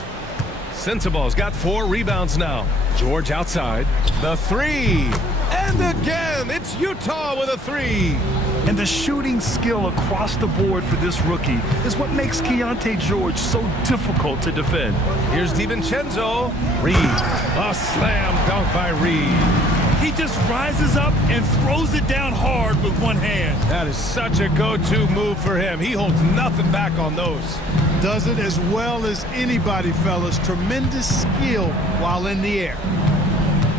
Sensabaugh's got 4 rebounds now. George outside. The three. And again, it's Utah with a three. And the shooting skill across the board for this rookie is what makes Keontae George so difficult to defend. Here's DiVincenzo. Reed. A slam dunk by Reed. He just rises up and throws it down hard with one hand. That is such a go-to move for him. He holds nothing back on those. Does it as well as anybody, fellas. Tremendous skill while in the air.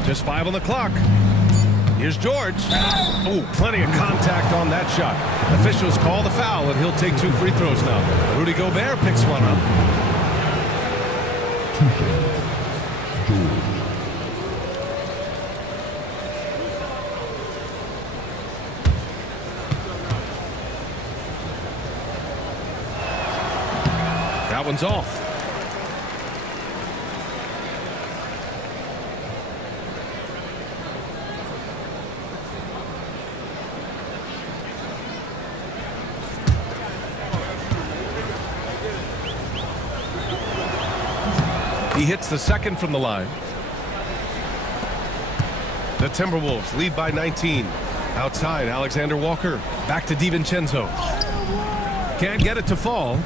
Just 5 on the clock. Here's George. Oh, plenty of contact on that shot. Officials call the foul, and he'll take 2 free throws now. Rudy Gobert picks one up. That one's off. He hits the second from the line. The Timberwolves lead by 19. Outside, Alexander Walker. Back to DiVincenzo. Can't get it to fall.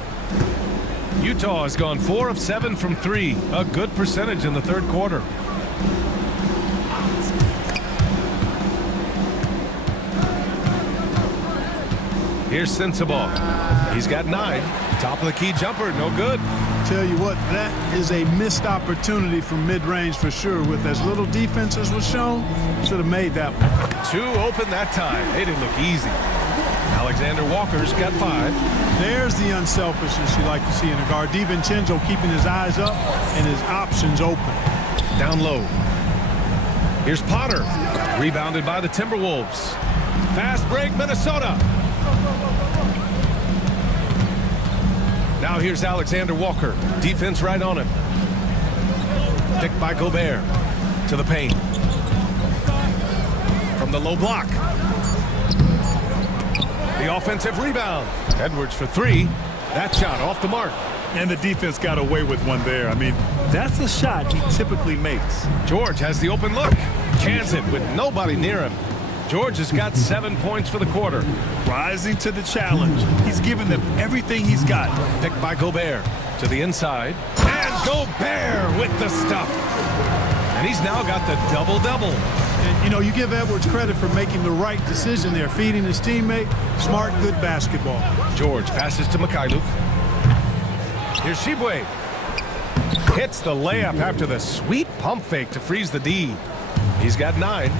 Utah has gone 4 of 7 from 3. A good percentage in the third quarter. Here's Sensabaugh. He's got 9. Top of the key jumper, no good. Tell you what, that is a missed opportunity from mid-range for sure. With as little defense as was shown, should have made that one. 2 open that time. They didn't look easy. Alexander Walker's got 5. There's the unselfishness you like to see in a guard. DiVincenzo keeping his eyes up and his options open. Down low. Here's Potter. Rebounded by the Timberwolves. Fast break, Minnesota. Now here's Alexander Walker. Defense right on him. Picked by Gobert. To the paint. From the low block. The offensive rebound. Edwards for 3. That shot off the mark. And the defense got away with one there. I mean, that's a shot he typically makes. George has the open look. Cans it with nobody near him. George has got 7 points for the quarter. Rising to the challenge. He's given them everything he's got. Picked by Gobert. To the inside. And Gobert with the stuff. And he's now got the double-double. And, you know, you give Edwards credit for making the right decision there, feeding his teammate. Smart, good basketball. George passes to Mikhailuk. Here's Shibwe. Hits the layup after the sweet pump fake to freeze the D. He's got 9.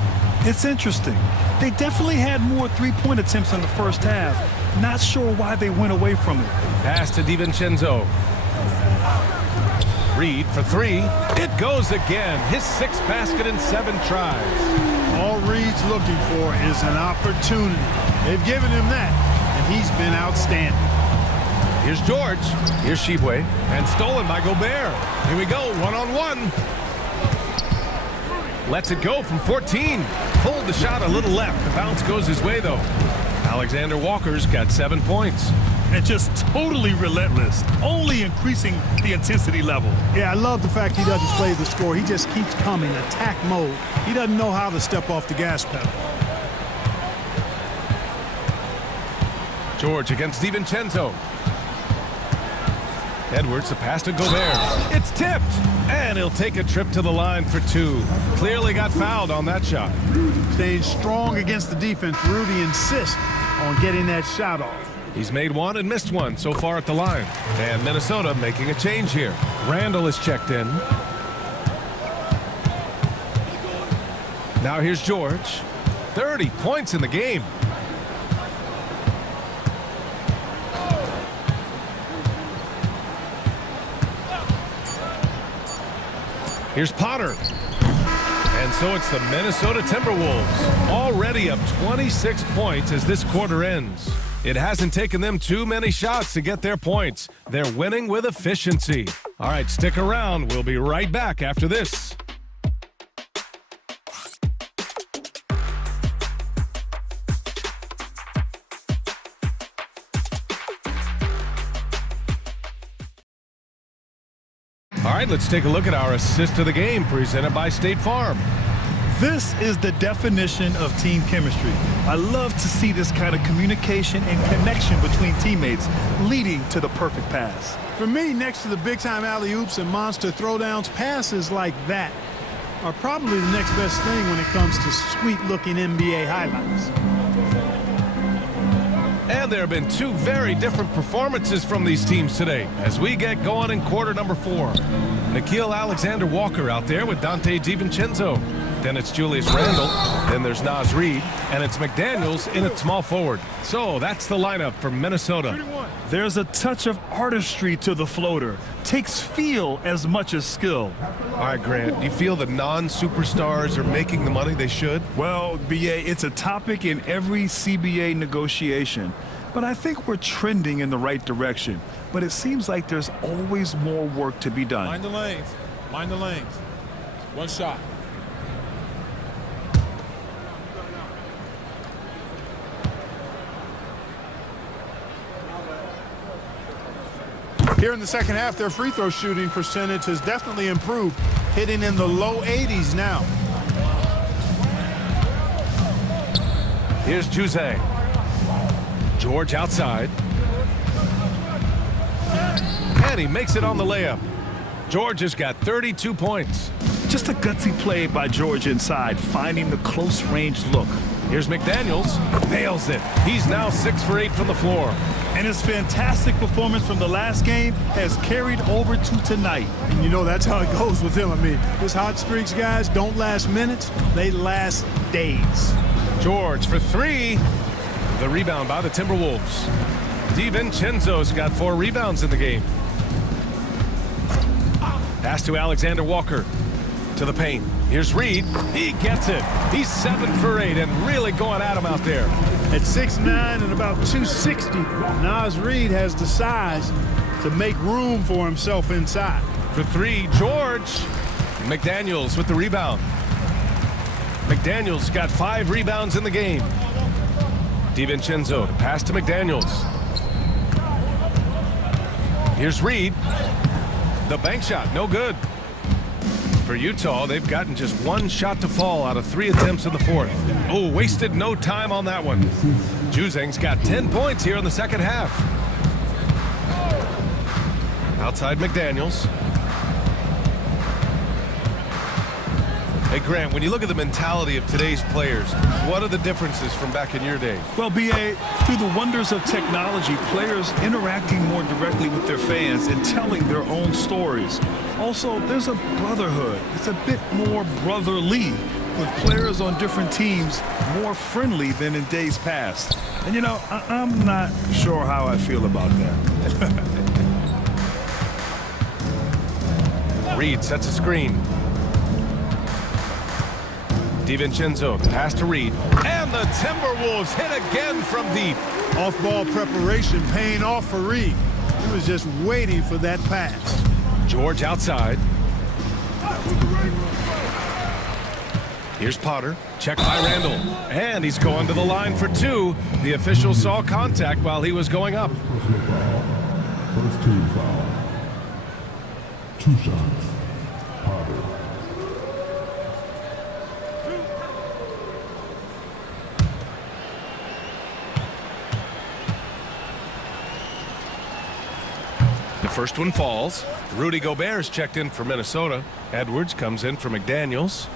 It's interesting. They definitely had more three-point attempts in the first half. Not sure why they went away from it. Pass to DiVincenzo. Reed for 3. It goes again. His 6th basket in 7 tries. All Reed's looking for is an opportunity. They've given him that, and he's been outstanding. Here's George. Here's Shibwe. And stolen by Gobert. Here we go, one-on-one. Lets it go from 14. Pulled the shot a little left. The bounce goes his way, though. Alexander Walker's got 7 points. And just totally relentless, only increasing the intensity level. Yeah, I love the fact he doesn't play the score. He just keeps coming, attack mode. He doesn't know how to step off the gas pedal. George against DiVincenzo. Edwards, the pass to Gobert. It's tipped, and he'll take a trip to the line for 2. Clearly got fouled on that shot. Staying strong against the defense, Rudy insists on getting that shot off. He's made 1 and missed 1 so far at the line. And Minnesota making a change here. Randall is checked in. Now here's George. 30 points in the game. Here's Potter. And so it's the Minnesota Timberwolves, already up 26 points as this quarter ends. It hasn't taken them too many shots to get their points. They're winning with efficiency. All right, stick around. We'll be right back after this. All right, let's take a look at our assist of the game presented by State Farm. This is the definition of team chemistry. I love to see this kind of communication and connection between teammates leading to the perfect pass. For me, next to the big-time alley-oops and monster throwdowns, passes like that are probably the next best thing when it comes to sweet-looking NBA highlights. And there have been 2 very different performances from these teams today as we get going in quarter number 4. Nickeil Alexander-Walker out there with Dante DiVincenzo. Then it's Julius Randle. Then there's Naz Reid. And it's McDaniels in at small forward. So that's the lineup for Minnesota. There's a touch of artistry to the floater. Takes feel as much as skill. All right, Grant, do you feel the non-superstars are making the money they should? Well, BA, it's a topic in every CBA negotiation. But I think we're trending in the right direction. But it seems like there's always more work to be done. Mind the lanes. Mind the lanes. One shot. Here in the second half, their free throw shooting percentage has definitely improved, hitting in the low 80s now. Here's Juzang. George outside. And he makes it on the layup. George has got 32 points. Just a gutsy play by George inside, finding the close range look. Here's McDaniels. Nails it. He's now 6 for 8 from the floor. And his fantastic performance from the last game has carried over to tonight. And you know that's how it goes with him. I mean, his hot streaks, guys, don't last minutes. They last days. George for 3. The rebound by the Timberwolves. DiVincenzo's got 4 rebounds in the game. Pass to Alexander Walker. To the paint. Here's Reed. He gets it. He's 7 for 8 and really going at him out there. At 6'9" and about 260, Naz Reid has the size to make room for himself inside. For 3, George. McDaniels with the rebound. McDaniels got 5 rebounds in the game. DiVincenzo to pass to McDaniels. Here's Reed. The bank shot, no good. For Utah, they've gotten just 1 shot to fall out of 3 attempts in the fourth. Oh, wasted no time on that one. Juzang's got 10 points here in the second half. Outside McDaniels. Hey, Grant, when you look at the mentality of today's players, what are the differences from back in your day? Well, B.A., through the wonders of technology, players interacting more directly with their fans and telling their own stories. Also, there's a brotherhood. It's a bit more brotherly, with players on different teams more friendly than in days past. And, you know, I'm not sure how I feel about that. Reed sets a screen. DiVincenzo, pass to Reed. And the Timberwolves hit again from deep. Off-ball preparation paying off for Reed. He was just waiting for that pass. George outside. Here's Potter. Check by Randall. And he's going to the line for two. The official saw contact while he was going up. First team foul. 2 shots. Potter. The first one falls. Rudy Gobert's checked in for Minnesota. Edwards comes in for McDaniels.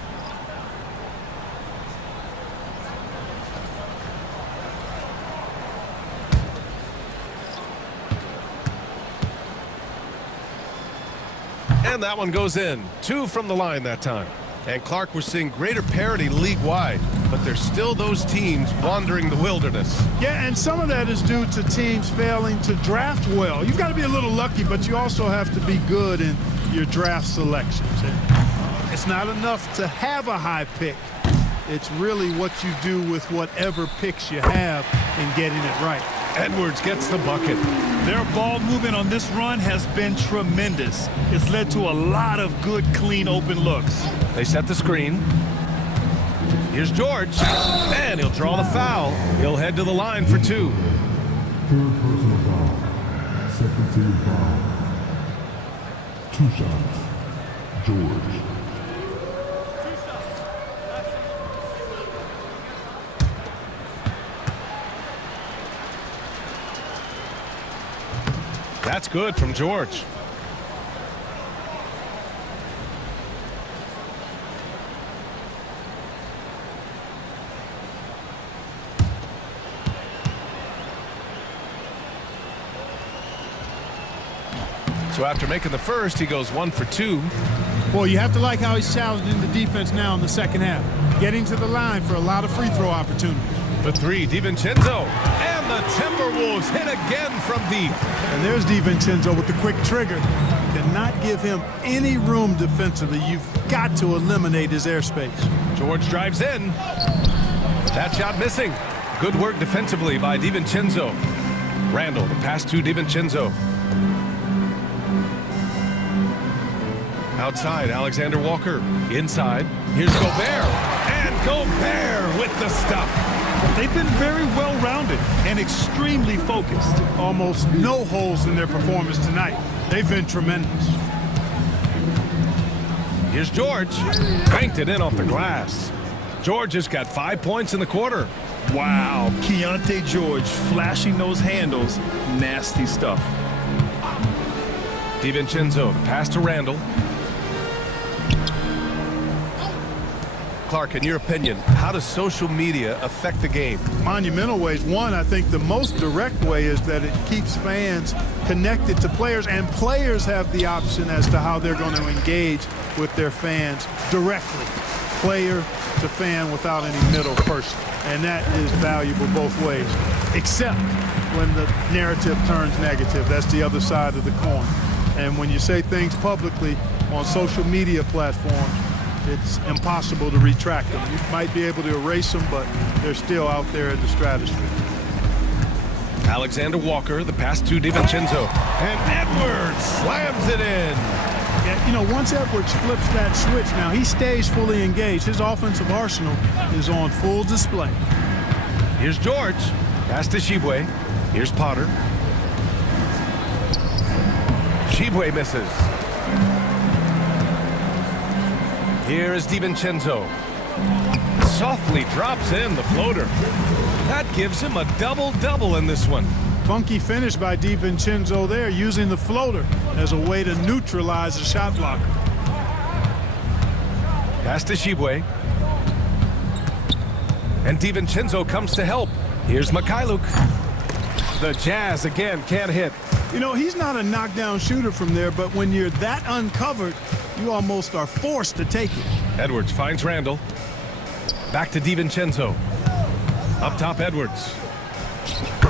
And that one goes in. 2 from the line that time. And Clark, we're seeing greater parity league-wide, but there's still those teams wandering the wilderness. Yeah, and some of that is due to teams failing to draft well. You've got to be a little lucky, but you also have to be good in your draft selections. And it's not enough to have a high pick. It's really what you do with whatever picks you have and getting it right. Edwards gets the bucket. Their ball movement on this run has been tremendous. It's led to a lot of good, clean, open looks. They set the screen. Here's George. And he'll draw the foul. He'll head to the line for 2. 3rd personal foul. 2nd team foul. 2 shots. George. That's good from George. So after making the first, he goes 1 for 2. Well, you have to like how he's challenging the defense now in the second half. Getting to the line for a lot of free throw opportunities. The 3, DiVincenzo. And the Timberwolves hit again from deep. And there's DiVincenzo with the quick trigger. Cannot give him any room defensively. You've got to eliminate his airspace. George drives in. That shot missing. Good work defensively by DiVincenzo. Randall, the pass to DiVincenzo. Outside, Alexander Walker. Inside, here's Gobert. And Gobert with the stuff. They've been very well-rounded and extremely focused. Almost no holes in their performance tonight. They've been tremendous. Here's George. Banked it in off the glass. George has got 5 points in the quarter. Wow, Keontae George flashing those handles. Nasty stuff. DiVincenzo, pass to Randall. Clark, in your opinion, how does social media affect the game? Monumental ways. One, I think the most direct way is that it keeps fans connected to players, and players have the option as to how they're going to engage with their fans directly, player to fan, without any middle person. And that is valuable both ways, except when the narrative turns negative. That's the other side of the coin. And when you say things publicly on social media platforms, it's impossible to retract them. You might be able to erase them, but they're still out there in the stratosphere. Alexander Walker, the pass to DiVincenzo. And Edwards slams it in. Yeah, you know, once Edwards flips that switch, now he stays fully engaged. His offensive arsenal is on full display. Here's George. Pass to Shibwe. Here's Potter. Shibwe misses. Here is DiVincenzo. Softly drops in the floater. That gives him a double-double in this one. Funky finish by DiVincenzo there, using the floater as a way to neutralize the shot blocker. Pass to Shibwe. And DiVincenzo comes to help. Here's Mikhailuk. The Jazz again can't hit. You know, he's not a knockdown shooter from there, but when you're that uncovered, you almost are forced to take it. Edwards finds Randall. Back to DiVincenzo. Up top, Edwards.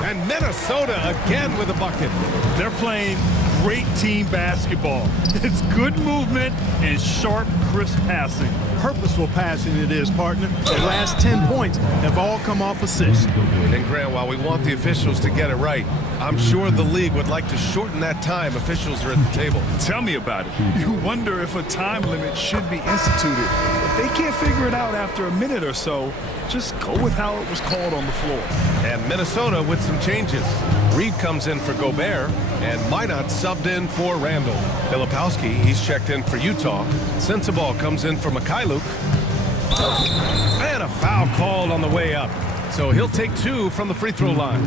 And Minnesota again with a bucket. They're playing great team basketball. It's good movement and sharp, crisp passing. Purposeful passing it is, partner. The last 10 points have all come off assists. And Grant, while we want the officials to get it right, I'm sure the league would like to shorten that time officials are at the table. Tell me about it. You wonder if a time limit should be instituted. If they can't figure it out after a minute or so, just go with how it was called on the floor. And Minnesota with some changes. Reed comes in for Gobert, and Minot subbed in for Randall. Filipowski, he's checked in for Utah. Sensabaugh comes in for Mikhailuk. And a foul called on the way up. So he'll take 2 from the free throw line.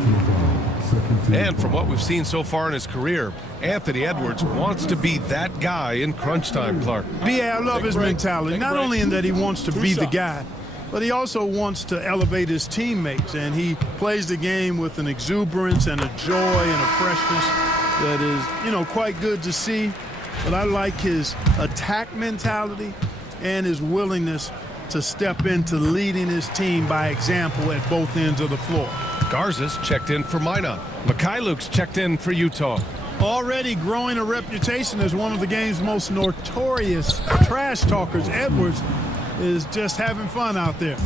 And from what we've seen so far in his career, Anthony Edwards wants to be that guy in crunch time, Clark. B.A., I love his mentality. Not only in that he wants to be the guy, but he also wants to elevate his teammates, and he plays the game with an exuberance and a joy and a freshness that is, you know, quite good to see. But I like his attack mentality and his willingness to step into leading his team by example at both ends of the floor. Garza's checked in for Minot. Mikhailuk's checked in for Utah. Already growing a reputation as one of the game's most notorious trash talkers, Edwards is just having fun out there.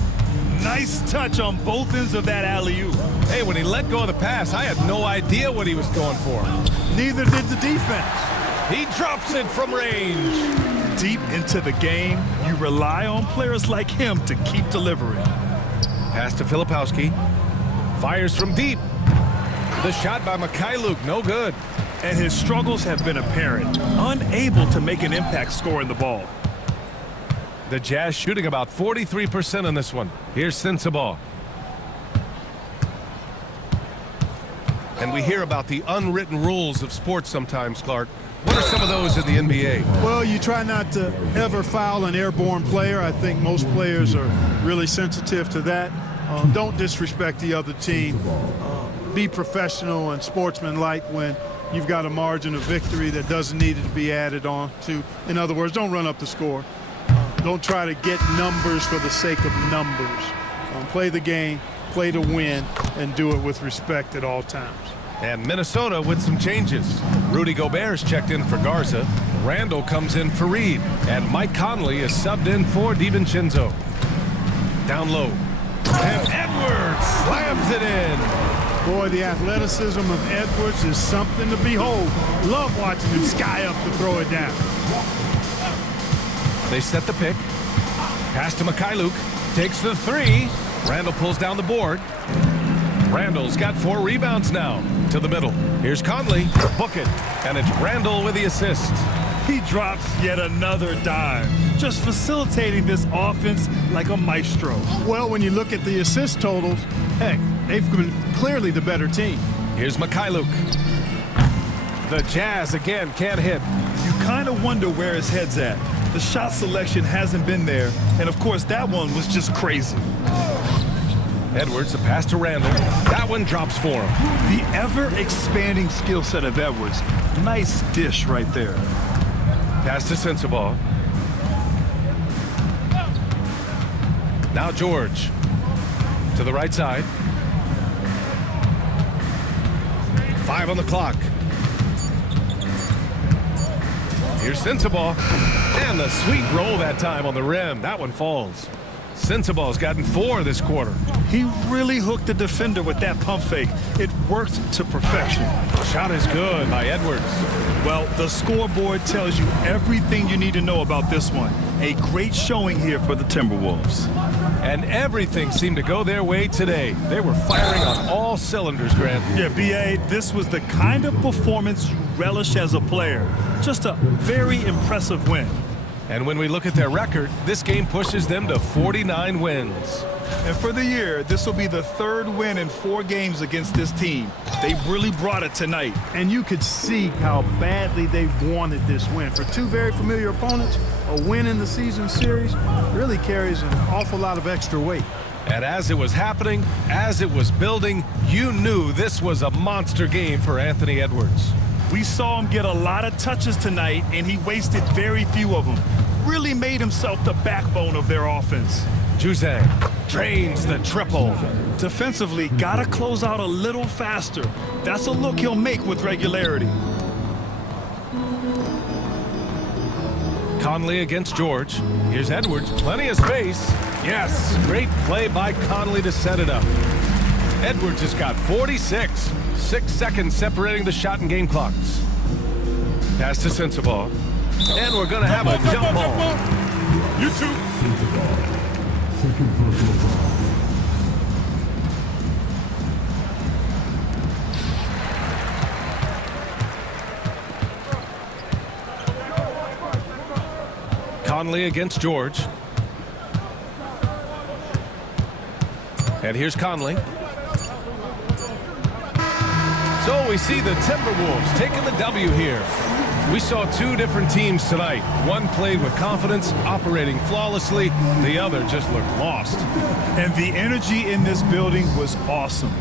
Nice touch on both ends of that alley-oop. Hey, when he let go of the pass, I had no idea what he was going for. Neither did the defense. He drops it from range. Deep into the game, you rely on players like him to keep delivering. Pass to Filipowski. Fires from deep. The shot by Mikhailuk, no good. And his struggles have been apparent, unable to make an impact scoring the ball. The Jazz shooting about 43% on this one. Here's Sensabaugh. And we hear about the unwritten rules of sports sometimes, Clark. What are some of those in the NBA? Well, you try not to ever foul an airborne player. I think most players are really sensitive to that. Don't disrespect the other team. Be professional and sportsmanlike when you've got a margin of victory that doesn't need to be added on to. In other words, don't run up the score. Don't try to get numbers for the sake of numbers. Play the game, play to win, and do it with respect at all times. And Minnesota with some changes. Rudy Gobert's checked in for Garza. Randall comes in for Reed. And Mike Conley is subbed in for DiVincenzo. Down low. And Edwards slams it in. Boy, the athleticism of Edwards is something to behold. Love watching him sky up to throw it down. They set the pick. Pass to Mikhailuk. Takes the 3. Randall pulls down the board. Randall's got 4 rebounds now. To the middle. Here's Conley. Book it. And it's Randall with the assist. He drops yet another dime, just facilitating this offense like a maestro. Well, when you look at the assist totals, heck, they've been clearly the better team. Here's Mikhailuk. The Jazz again can't hit. You kind of wonder where his head's at. The shot selection hasn't been there, and of course that one was just crazy. Edwards, a pass to Randall. That one drops for him. The ever-expanding skill set of Edwards. Nice dish right there. Pass to Sensabaugh. Now George. To the right side. 5 on the clock. Here's Sensabaugh. And the sweet roll that time on the rim. That one falls. Sensabaugh's gotten 4 this quarter. He really hooked the defender with that pump fake. It worked to perfection. Shot is good by Edwards. Well, the scoreboard tells you everything you need to know about this one. A great showing here for the Timberwolves. And everything seemed to go their way today. They were firing on all cylinders, Grant. Yeah, B.A., this was the kind of performance you relish as a player. Just a very impressive win. And when we look at their record, this game pushes them to 49 wins. And for the year, this will be the 3rd win in 4 games against this team. They really brought it tonight. And you could see how badly they wanted this win. For 2 very familiar opponents, a win in the season series really carries an awful lot of extra weight. And as it was happening, as it was building, you knew this was a monster game for Anthony Edwards. We saw him get a lot of touches tonight, and he wasted very few of them. Really made himself the backbone of their offense. Juzang drains the triple. Defensively, gotta close out a little faster. That's a look he'll make with regularity. Conley against George. Here's Edwards, plenty of space. Yes, great play by Conley to set it up. Edwards has got 46. 6 seconds separating the shot and game clocks. Pass to Sensabaugh. And we're going to have a jump ball. You two. Second personal foul. Conley against George. And here's Conley. So we see the Timberwolves taking the W here. We saw 2 different teams tonight. One played with confidence, operating flawlessly. The other just looked lost. And the energy in this building was awesome.